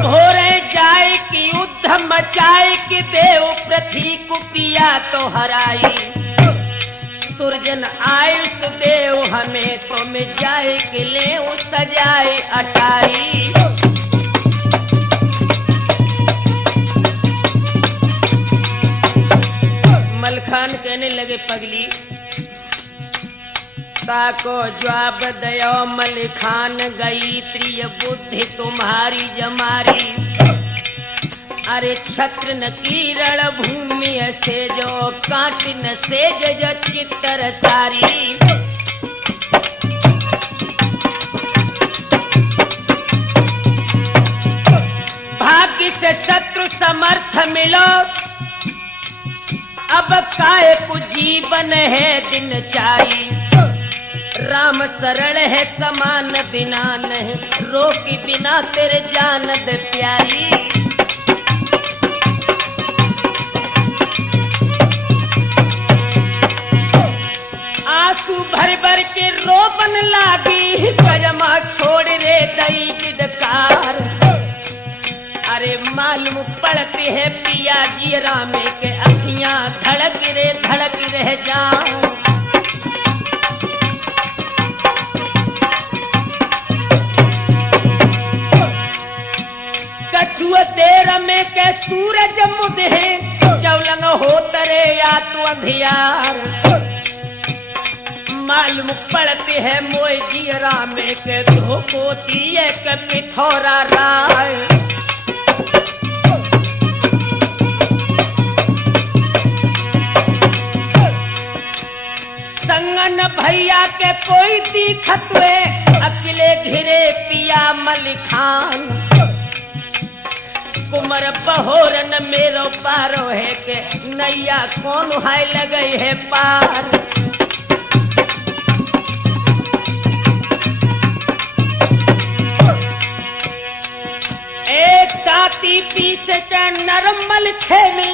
भोरे जाए कि युद्ध मचाए कि देव पृथ्वी को पिया तो हराई। सुरजन आए सुदेव हमें तो में जाए कि ले सजाए अटारी। मलखान कहने लगे, पगली ताको जवाब दयो मलखान, गई प्रिय बुद्धि तुम्हारी जमारी। अरे छत्र न किरण भूमि से जो काट न से जो चित्तर सारी। भाग्य से शत्रु समर्थ मिलो, अब काय को जीवन है दिनचारी। राम सरल है समान बिना नहीं, रोकी बिना तेरे जानद प्यारी। आंसू भर भर के रोबन लागी, गजमा छोड़ रे दई विदकार। अरे मालूम पड़ते है पिया जी रामे के अखियां धड़क रह जा। कछुआ तेरा में के सूरज मुदे, चौलंग हो तरे या तू अंधियार। मालूम पड़ते है मोय जी रामे के धोखो दिए के पिथौरा राय। संगन भैया के कोई दिखत हुए, अकेले घिरे पिया मलिखान। कुमर बहोरन मेरो पारो है के नैया कौन हाय लगे है पार। एक ताती पीस नरमल खेले,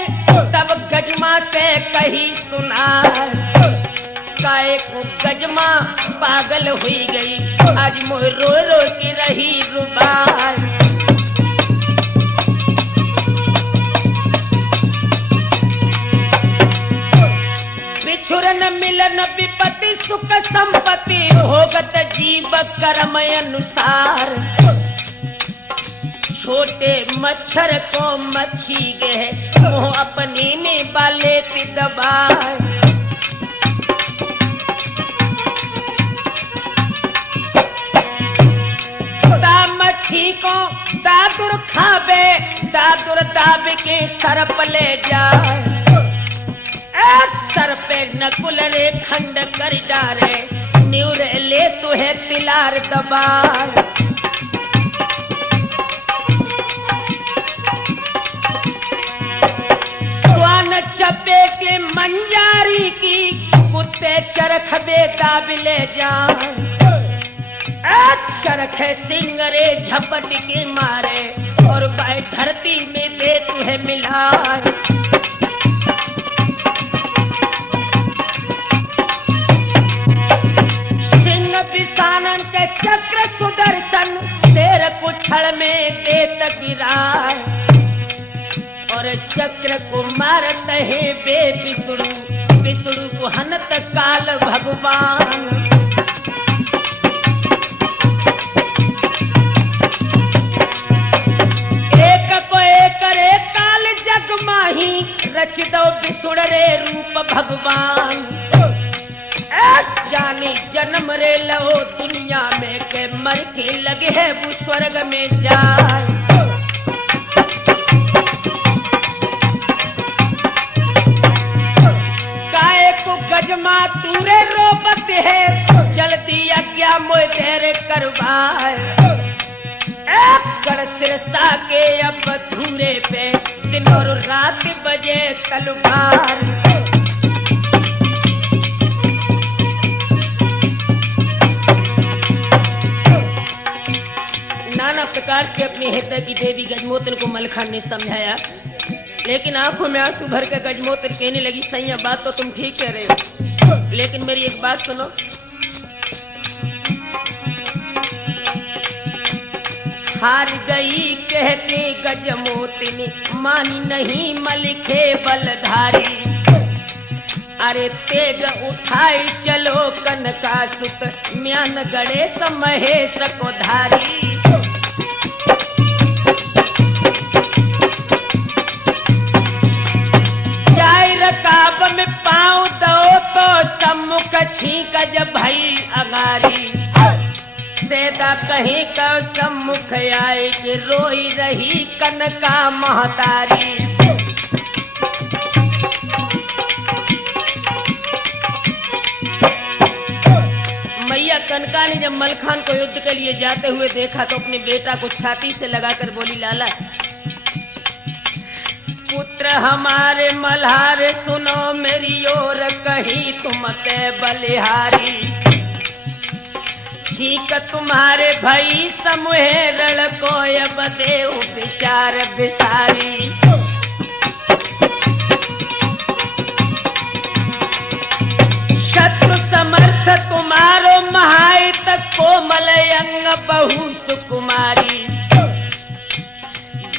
तब गजमा से कही सुना। काय को गजमा पागल हुई गई, आज मोह रो रो की रही रुबार। बिछुरन मिलन विपत्ति सुख संपत्ति, होगत जीव कर्म अनुसार। छोटे मच्छर को मच्छी गए, मोह अपनी में बाले दबाए। मच्छी को दादुर खावे, दादुर दाब के सरप ले जाए। सर पे नकुल रे खंड कर डारे, न्यूर ले तुहे तिलार दबार। स्वान चपे के मंजारी की, कुत्ते चरख दे दाब ले जाए। चरखे सिंगरे झपट के मारे, और बाई धरती में दे तुहे मिलाए। सिंह पिसानन के चक्र सुदर्शन, शेर को छड़ में देत गिराए। और चक्र को मारत है बेबिसुड़ू, बिसुड़ू को हनत काल भगवान। माही रचितो बिसुड़ रे रूप भगवान। जानी जन्म रे लो दुनिया में के, मर के लगे है वो स्वर्ग में जाए। काय को गजमा तूरे रोबत है, जल्दी आज्ञा मोय तेरे करवाए। कर सिरसा के अब धूरे पे, दिन और रात बजे तलवार। नाना प्रकार से अपनी हित की देवी गजमोतन को मलखान ने समझाया, लेकिन आंखों में आंसू भर कर गजमोतन कहने लगी, सैया बात तो तुम ठीक कह रहे हो, लेकिन मेरी एक बात सुनो। हार गई कहते गजमोतनी, मानी नहीं मलिखे बलधारी। अरे तेग उठाई चलो कनकासुत, म्यान गणेश महेश को धारी। जाय रकाब में पाँव दो तो सम्मुख छींक जब भई अगारी। से बेटा कहीं का सम्मुख आए कि रोई रही कनका महतारी। मैया कनका ने जब मलखान को युद्ध के लिए जाते हुए देखा तो अपने बेटा को छाती से लगाकर बोली, लाला पुत्र हमारे मल्हार सुनो मेरी ओर कही तुम ते बलिहारी। ठीक तुम्हारे भई समूह रण को अब देव विचार विसारी। शत्रु समर्थ तुम्हारो महाय तक कोमल अंग बहु सुकुमारी।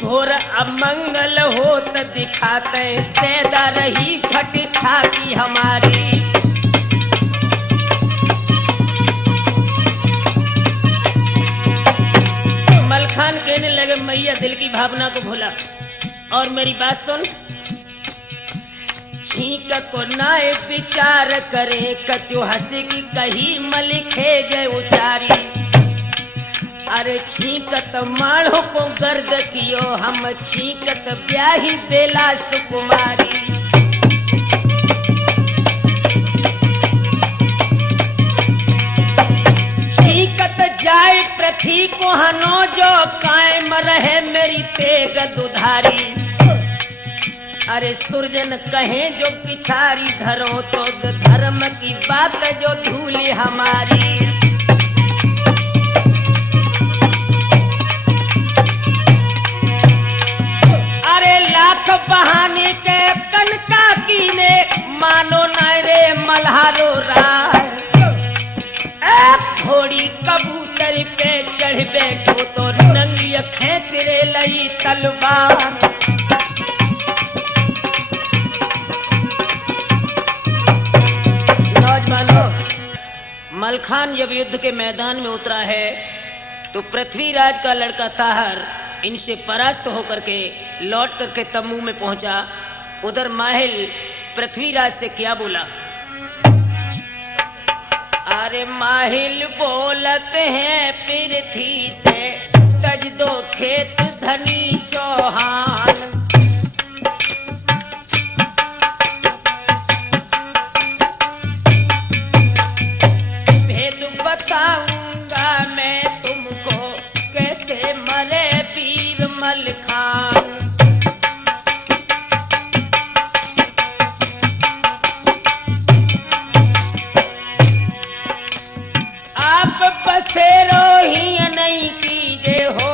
घोर अमंगल होत दिखाते सैदा रही फट छाती हमारी। मलखान कहने लगे, मैया दिल की भावना को भूला और मेरी बात सुन। ठीक को नाय विचार करे कचो हंस की कही मलिखे गए उचारी। अरे छींकत माणो को गर्द कियो हम छींकत ब्याही बेला सुकुमारी। छींकत जाए पृथ्वी को हनो जो कायम रहे मेरी तेग दुधारी। अरे सुरजन कहे जो पिछारी धरो तो धर्म की बात जो धूली हमारी। लाख बहाने के कनका की ने मानो न रे मल्हारो राय। घोड़ी कबूतर पे चढ़ बैठो तो नंगी खेच रे लई तलवार। नौजवानों, मलखान जब युद्ध के मैदान में उतरा है तो पृथ्वीराज का लड़का ताहर इनसे परास्त होकर के लौट करके तम्बू में पहुंचा। उधर माहिल पृथ्वीराज से क्या बोला? अरे माहिल बोलते हैं पृथ्वी से तज दो खेत धनी चौहान। भेद बताऊंगा मैं तुमको कैसे मरे वीर मलखान। आप बसेरो ही नहीं कीजिए हो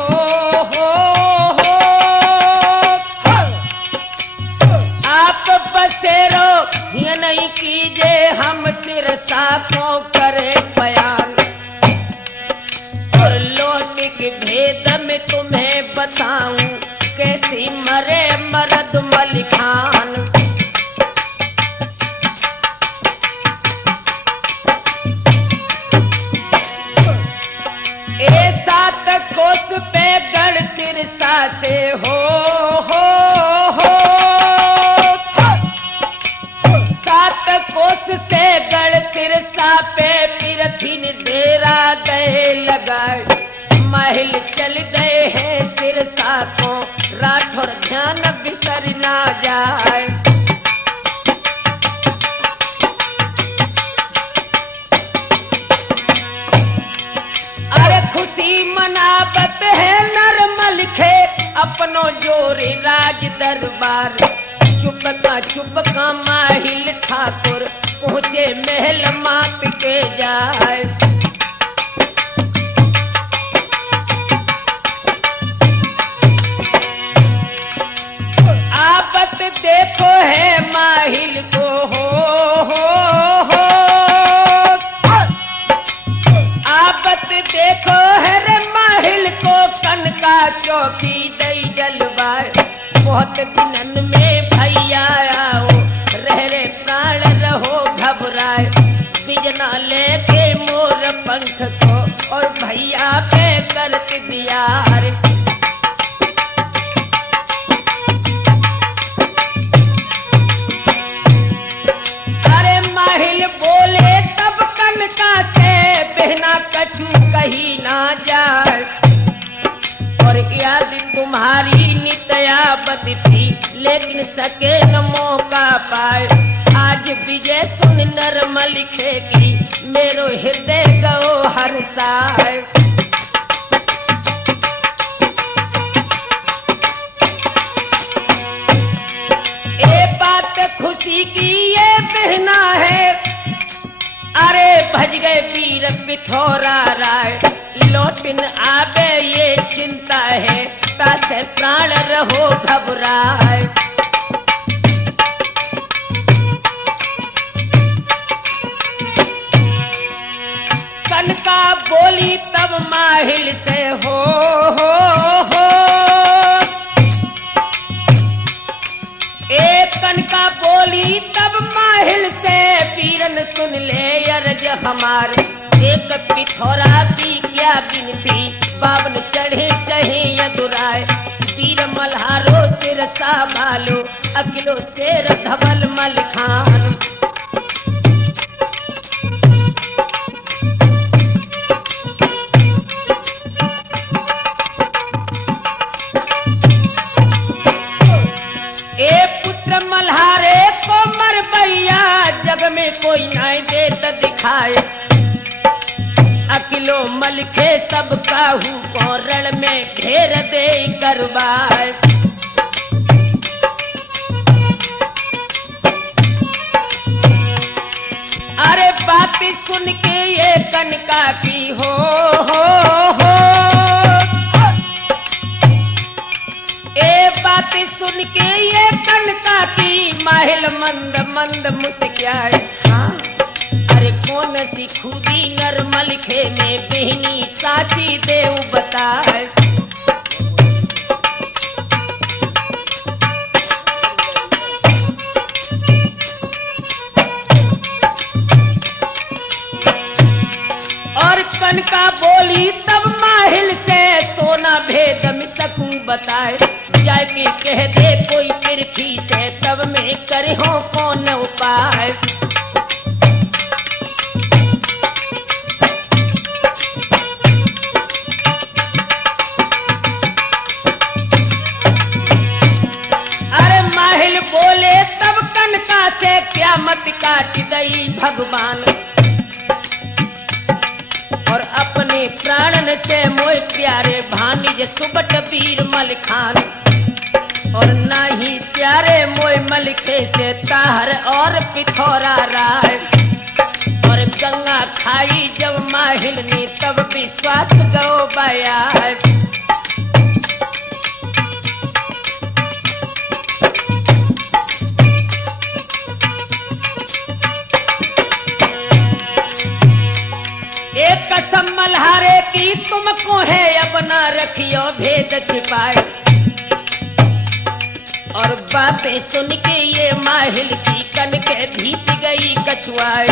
आप बसेरो ही नहीं कीजिए हम सिरसा को करे बयान। और लौट के भेद में तुम्हें बताऊं कैसी मरे मर्द मलिखान। ए 7 कोस पे गढ़ सिरसा से हो 7 कोस से गढ़ सिरसा पे पृथ्वी ने डेरा दे लगाए। महल चल गए हैं सिरसा को राठौर ध्यान बिसर ना जाए। अरे खुशी मनावत है नरमल खे अपनो जोरे राज दरबार। चुपका माहिल ठाकुर पहुँचे महल मात के जाए। आपत देखो है माहिल को हो आपत देखो है रे माहिल को कनका चौकी दई जलवाए। बहुत दिनन में भैया आओ रह रे प्राण रहो घबराए। बिजना लेके मोर पंख को और भैया पे करत दिया। अरे माहिल बोले तब कनका से बहना कछु कही ना जाए, और याद तुम्हारी नित्यावत थी, लेकिन सके न मौका पाए। आज विजय सुन नरमल लिखेगी, मेरो हृदय गो हर्षाए। ये बात खुशी की ये बहना है, अरे भज गए वीर पिथौरा राय, लौटिन आवे ये चिंता है, तासे प्राण रहो घबराए। कनका बोली तब माहिल से हो, एक कनका बोली तब माहिल से, वीरन सुन ले अर्ज हमारे, एक पिथौरा की क्या बिनती, बावन चढ़े चहे यदुराय। वीर मल्हारो सिर संभालो, अकिलो शेर धवल मल खान। मल्हारे को मर भैया, जग में कोई नहीं देत दिखाए, अकिलो मलखे सब काहू को रण में घेर दे करवाए। अरे बात सुन के ये कनका की हो ए बात सुन के ये कनका की, माहिल मंद मंद मुस्काए। हाँ, अरे कौन सी खूबी नरमल खे में, बहनी साची देव बताए। और कनका बोली तब माहिल से, सोना भेद में सकूं बताए, जाके कह दे कोई पृथ्वी से, तब मैं करे हो कौन उपाय। अरे माहिल बोले तब कनका से, क्या मत काट दई भगवान, और अपने प्राणन से मोय प्यारे भानिज सुबट वीर मल खान। और ना ही प्यारे मोय मलखे से, ताहर और पिथौरा राय। और गंगा खाई जब माहिल ने, तब विश्वास गो बया। एक कसम मल्हारे की तुमको है, अब ना रखियो भेद छिपाए। और बातें सुन के ये माहिल की, कन के भीत गई कछुआए।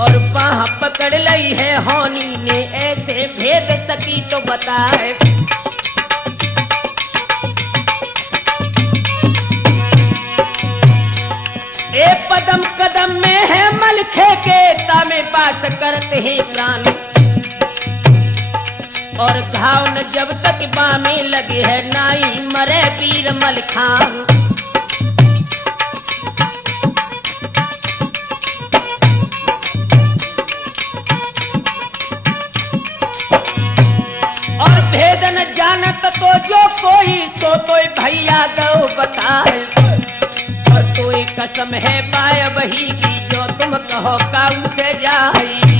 और वहां पकड़ लई है होनी ने, ऐसे भेद सकी तो बताए। एक कदम कदम में है मलखे के, तामे पास करते हैं प्राण। और घाव न जब तक बामे लगे है, नाई मरे वीर मल खान। और भेद न जानत तो जो कोई, सो तो भैया दो बताए। और कोई कसम है पाय वही की, जो तुम कहो काऊ से जाई।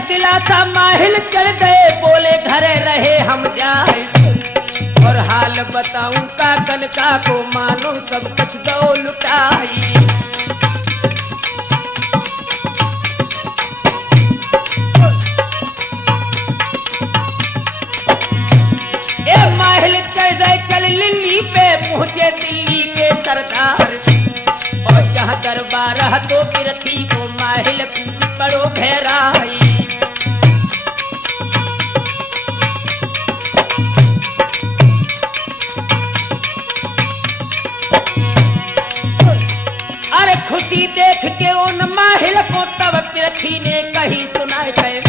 दिलासा माहिल चल गए, बोले घरे रहे हम जाए। और हाल बताऊं का कनका को, मानो सब कुछ दो लुटाई। ए माहिल चल गए, चल लिल्ली पे पहुंचे दिल्ली के सरदार। और जहाँ दरबार तो पृथ्वी को, माहिल बड़ो घेराई। देख के उन माहिल को तब पृथ्वी ने कही सुनाए गए,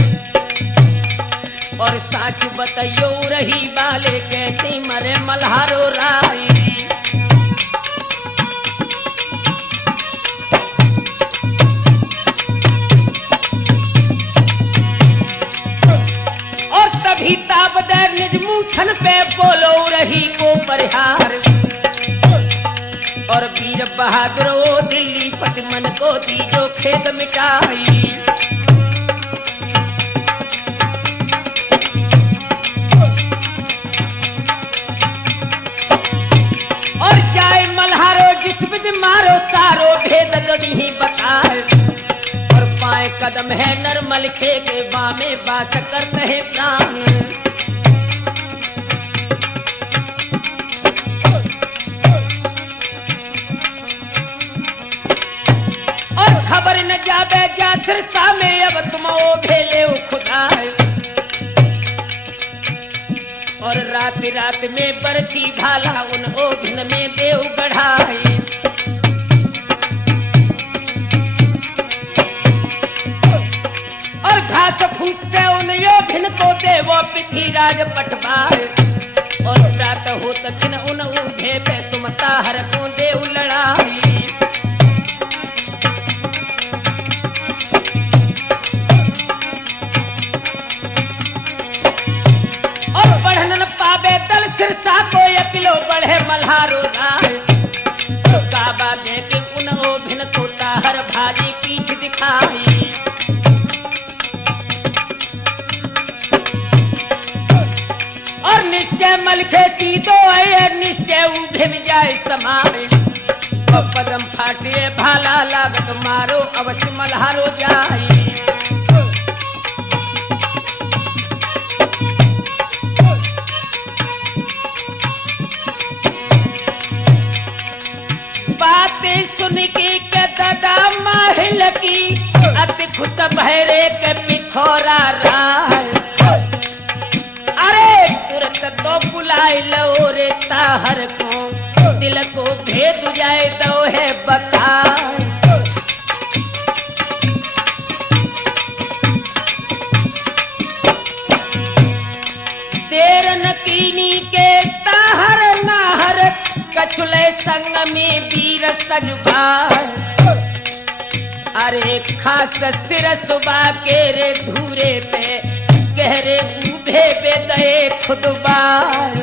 और साच बताइयो रही बाले कैसे मरे मल्हारो राई। और तभी ताबदर निज मूछन पे बोलो रही को परिहार, और वीर बहादुर ओ दिल्ली पति मन को दीजो खेद मिटाई। और जाए मल्हारो जिस विध मारो सारो भेद गढ़ी बताए, और पाए कदम है नरमल खे के बामे बास करते हैं प्राण। और खबर न जाबे जा सिरसा में अब तुम ओ भेले खुदा, और रात रात में बरछी भाला उन ओघन में देव गढ़ाई। और घास फूस से उन योगिन को देवो पृथ्वीराज पटवाए, और रात हो तखिन उन ऊधे पे तुम ताहर को देव लड़ाई। और बढ़न पावे दल सिरसा को अकिलो बढ़े मल्हारो राय, तो काबा देख उन ओघिन को ताहर भारी पीठ दिखाई। और निश्चय मलखे सीधो है निश्चय उभे में जाए समाए, और पदम फाटिए भाला लागत मारो अवश्य मल्हारो जाए। बातें सुन के दादा माहिल की अति खुश भैरे के पिथौरा राय, अरे तुरंत तो बुलाए लो रे ताहर को, दिल को भेद जाए तो है बता। देर न कीनी के ताहर नाहर कछुले संग में वीर सजबार, अरे खास सिर सुबा के रे धूरे पे गहरे उभे पे दे खुदबार।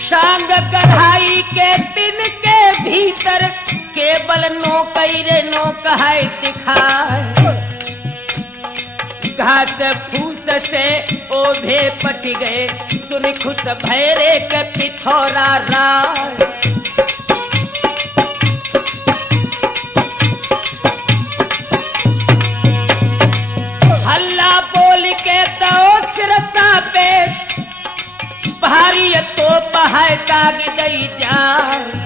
शांग कढ़ाई के दिन के भीतर केवल नो कैरे नो कहाई दिखाए, घास फूस से ओभे पट गए सुन खुश भैरे के पिथौरा राय। हल्ला बोल के दो सिरसा पे भारी तो पहाड़ दाग गई जान,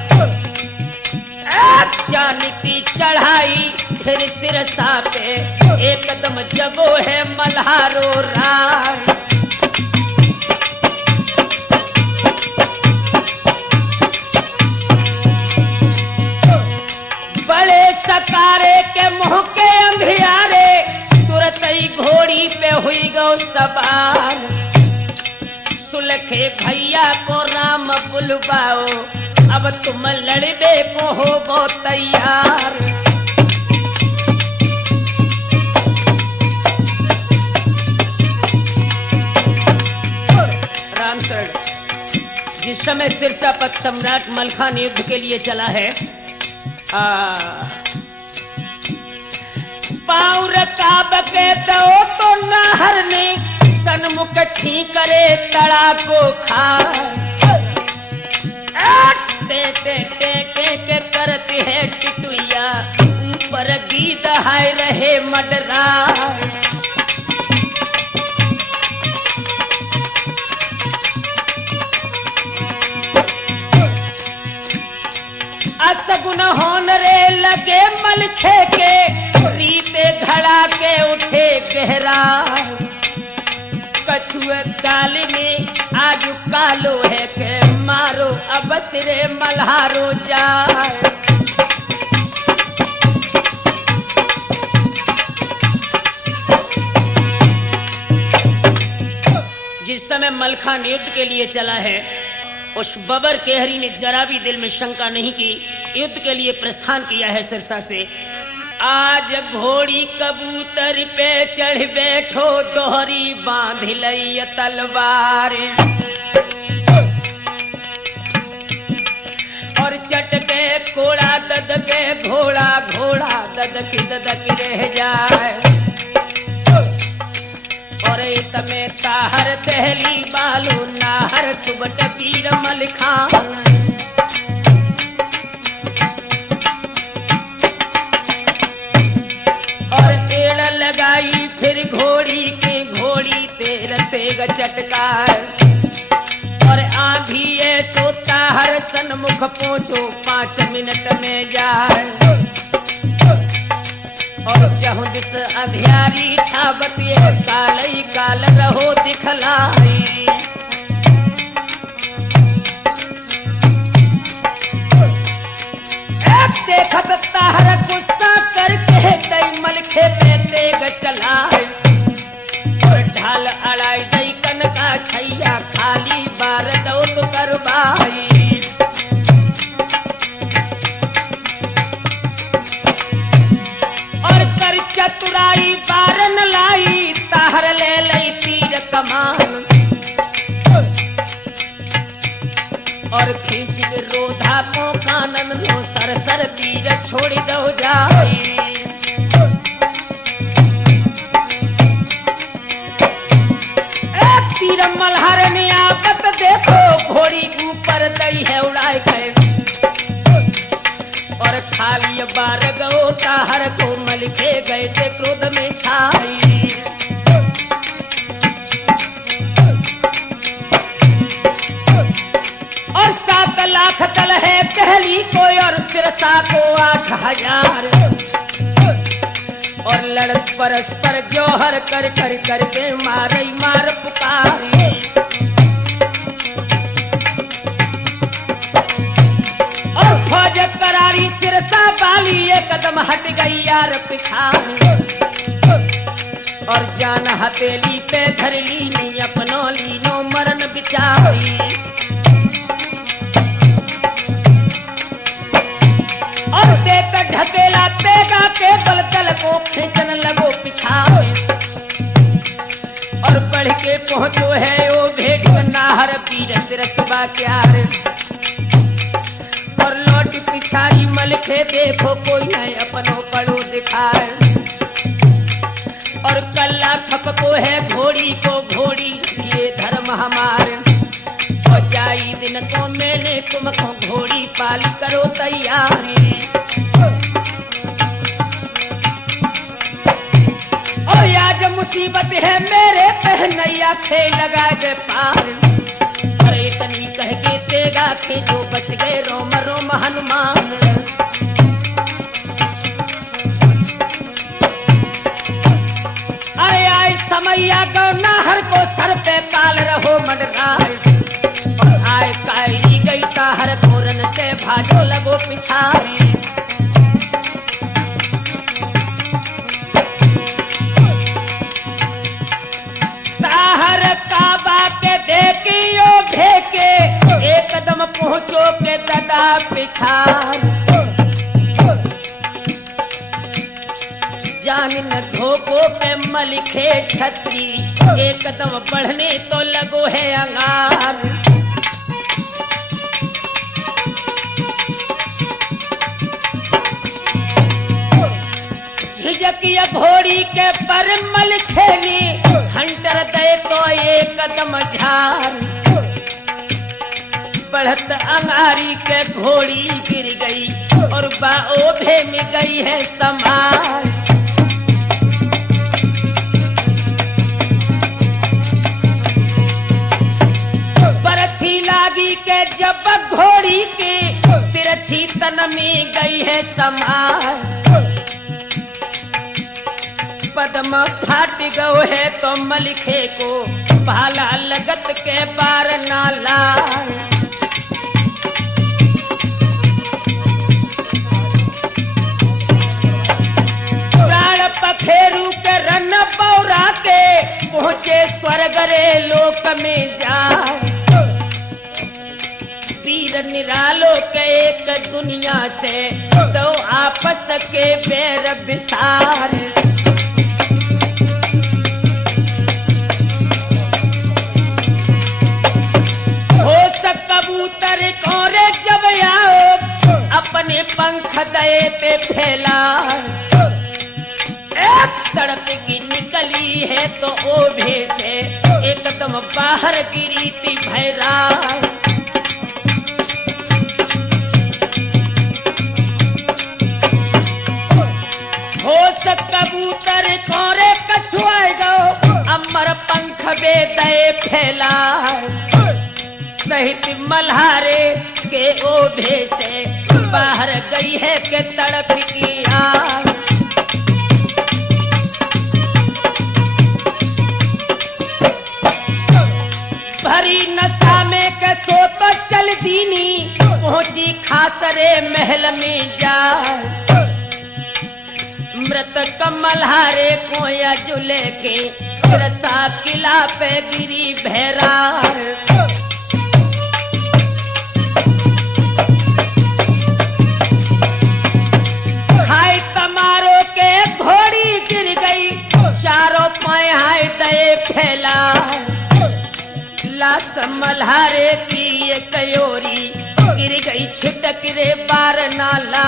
जान की चढ़ाई फिर सिरसा पे एकदम जगो है मल्हारो राय। बड़े सकारे के मुंह के अंधियारे तुरंत ही घोड़ी पे हुई गो सवार, सुलखे भैया को राम बुलवाओ अब तुम लड़बे को हो वो तैयार। रामचरण जिस समय सिरसापत सम्राट मलखान युद्ध के लिए चला है, पाउर काब के तो नाहर ने सन्मुख छी करे तड़ा को खा, के करती है टिटुइया ऊपर गीत हाय रहे मडरा। असगुन होन रे लगे मलखे के रीते घड़ा के उठे गहरा, कछुए गाल में आज का लोहे के मारो अब सिरे मल्हारो जाए। जिस समय मलखान युद्ध के लिए चला है, उस बबर केहरी ने जरा भी दिल में शंका नहीं की, युद्ध के लिए प्रस्थान किया है सिरसा से। आज घोड़ी कबूतर पे चढ़ बैठो, दोहरी बांध लई तलवार, और चटके कोड़ा ददके घोड़ा, घोड़ा ददक ददक रह जाए। और तमे ताहर दहली बालू नाहर सुबट पीर मलखान। और तेड़ लगाई फिर घोड़ी के, घोड़ी तेर तेग चटकार। और आंधी ऐसो ताहर सन्मुख पहुंचो 5 मिनट में जाए। और जहु जिस अध्यारी छाबती कालई काल रहो दिखलाई। देखत ताहर गुस्सा करके दई मलखे पे तेग चलाए। और ढाल अड़ाई दई कनका छैया, खाली बार दो तो करवाई। चतुराई बारन लाई, ताहर ले लई तीर कमान। और खींच के रोधा को कानन लो, सर सर तीर छोड़ दो जाई। एक तीर मल्हार ने आपत देखो, घोड़ी ऊपर दई है उड़ाए गए। और खाली बार गो ताहर को मलखे गए थे क्रोध में छाई। और 7 लाख दल है कहली को, और सिरसा को 8,000। और लड़त परस्पर जोहर कर कर करके मारे मार पुकारी। और फौज करारी सिरसा वाली एक कदम हट गई यार पिछाड़ी। और जान हथेली पे धर ली अपनो लीनो मरण बिचारी। और देख ढकेला तेगा के दल दल को खींचन लगो पिछाड़ी। और बढ़ के पहुंचो है ओ भेड़ नाहर पीर सिरसबा क्यार। और लौट पिछाड़ी मलखे देखो कोई है अपनो पड़ो दिखाए। और कल्ला खपको है घोड़ी को, घोड़ी ये धर्म हमारे। और जाई दिन को मैंने तुमको घोड़ी पाल करो तैयारी। और आज मुसीबत है मेरे पहनैया, खे लगा दे पार। इतनी कह के तेगा खींचो, बच गए रोम रोम हनुमान। अरे आए समैया गौ नाहर को सर पे पाल रहो मंडराए। और आए कायरी गई ताहर घोरन से भाजो लगो पिछाड़ी। ताहर काबा के देखियो ढेके, एक कदम पहुंचो के ददा पिछाड़। जान न धोको पे मलिखे छतरी, एक कदम बढ़ने तो लगो है अंगार। झिझकिया घोड़ी के पर मल खेली, हंटर दे तो एक कदम झार। बढ़त अंगारी के घोड़ी गिर गई और बाओभे में गई है समार। बरथी लागी के जब घोड़ी के तिरछी तन में गई है समार। पद्म फाट गयो है तो मलिखे को भाला लगत के बार नाला। प्राण पखेरु के रन पौरा के पहुँचे स्वर्ग रे लोक में जाए। वीर निरालो के एक दुनिया से तो आपस के बैर विसार। कबूतर कोरे जब आओ अपने पंख दए पे फैला। एक सड़क की निकली है तो ओभे से एकदम बाहर गिरी थी भैरा। होश कबूतर कोरे कछुआए गो अमर पंख बे दए फैला। सहित मल्हारे के ओभे से बाहर गई है के तड़प की आग। भरी नशा में के सो तो चल दीनी पहुंची खासरे महल में जा। मृत मल्हारे को या जुले के सिरसा किला पे गिरी भैरा। घोड़ी गिर गई चारों पाए हाय दए फैला। लाश मल्हारे की ये कयोरी गिर गई छिटक रे बार नाला।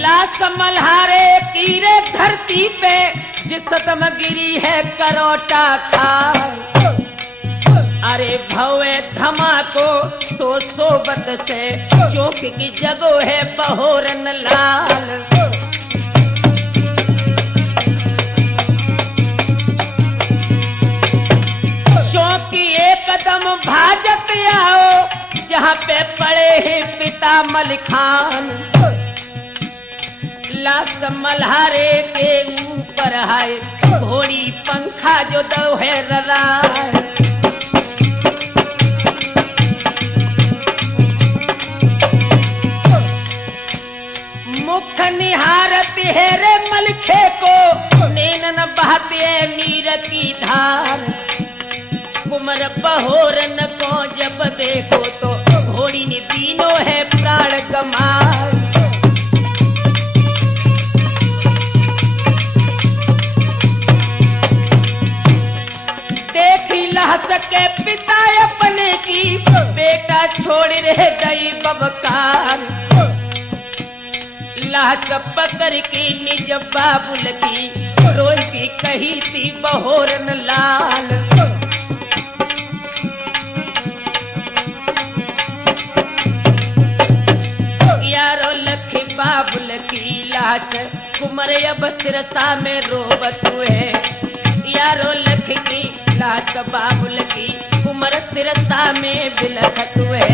लाश मल्हारे की रे धरती पे जिस सतम गिरी है करोटा खा। अरे भवे धमाको सो सोबत से चौक की जगह है बहोरन लाल। चौकी एक कदम भाजत आओ जहाँ पे पड़े हैं पिता मलिखान। लाश मल्हारे के ऊपर है घोड़ी पंखा जो दो है रला। मुख निहारत है रे मलखे को नैनन बहते नीर की धार। कुमर बहोरन को जब देखो तो घोड़ी ने बीनो है प्राण गमार। सके पिता अपने की बेटा छोड़ रह गई बबकार। लाश पकड़ की निज बाबुल की रोई की कही थी बहोरन लाल। यारो लखी बाबुल की लाश कुमर अब सिरसा में रोबत हुए। यारो लख की लाश बाबुल की उमर सिरसा में बिलखत हुए।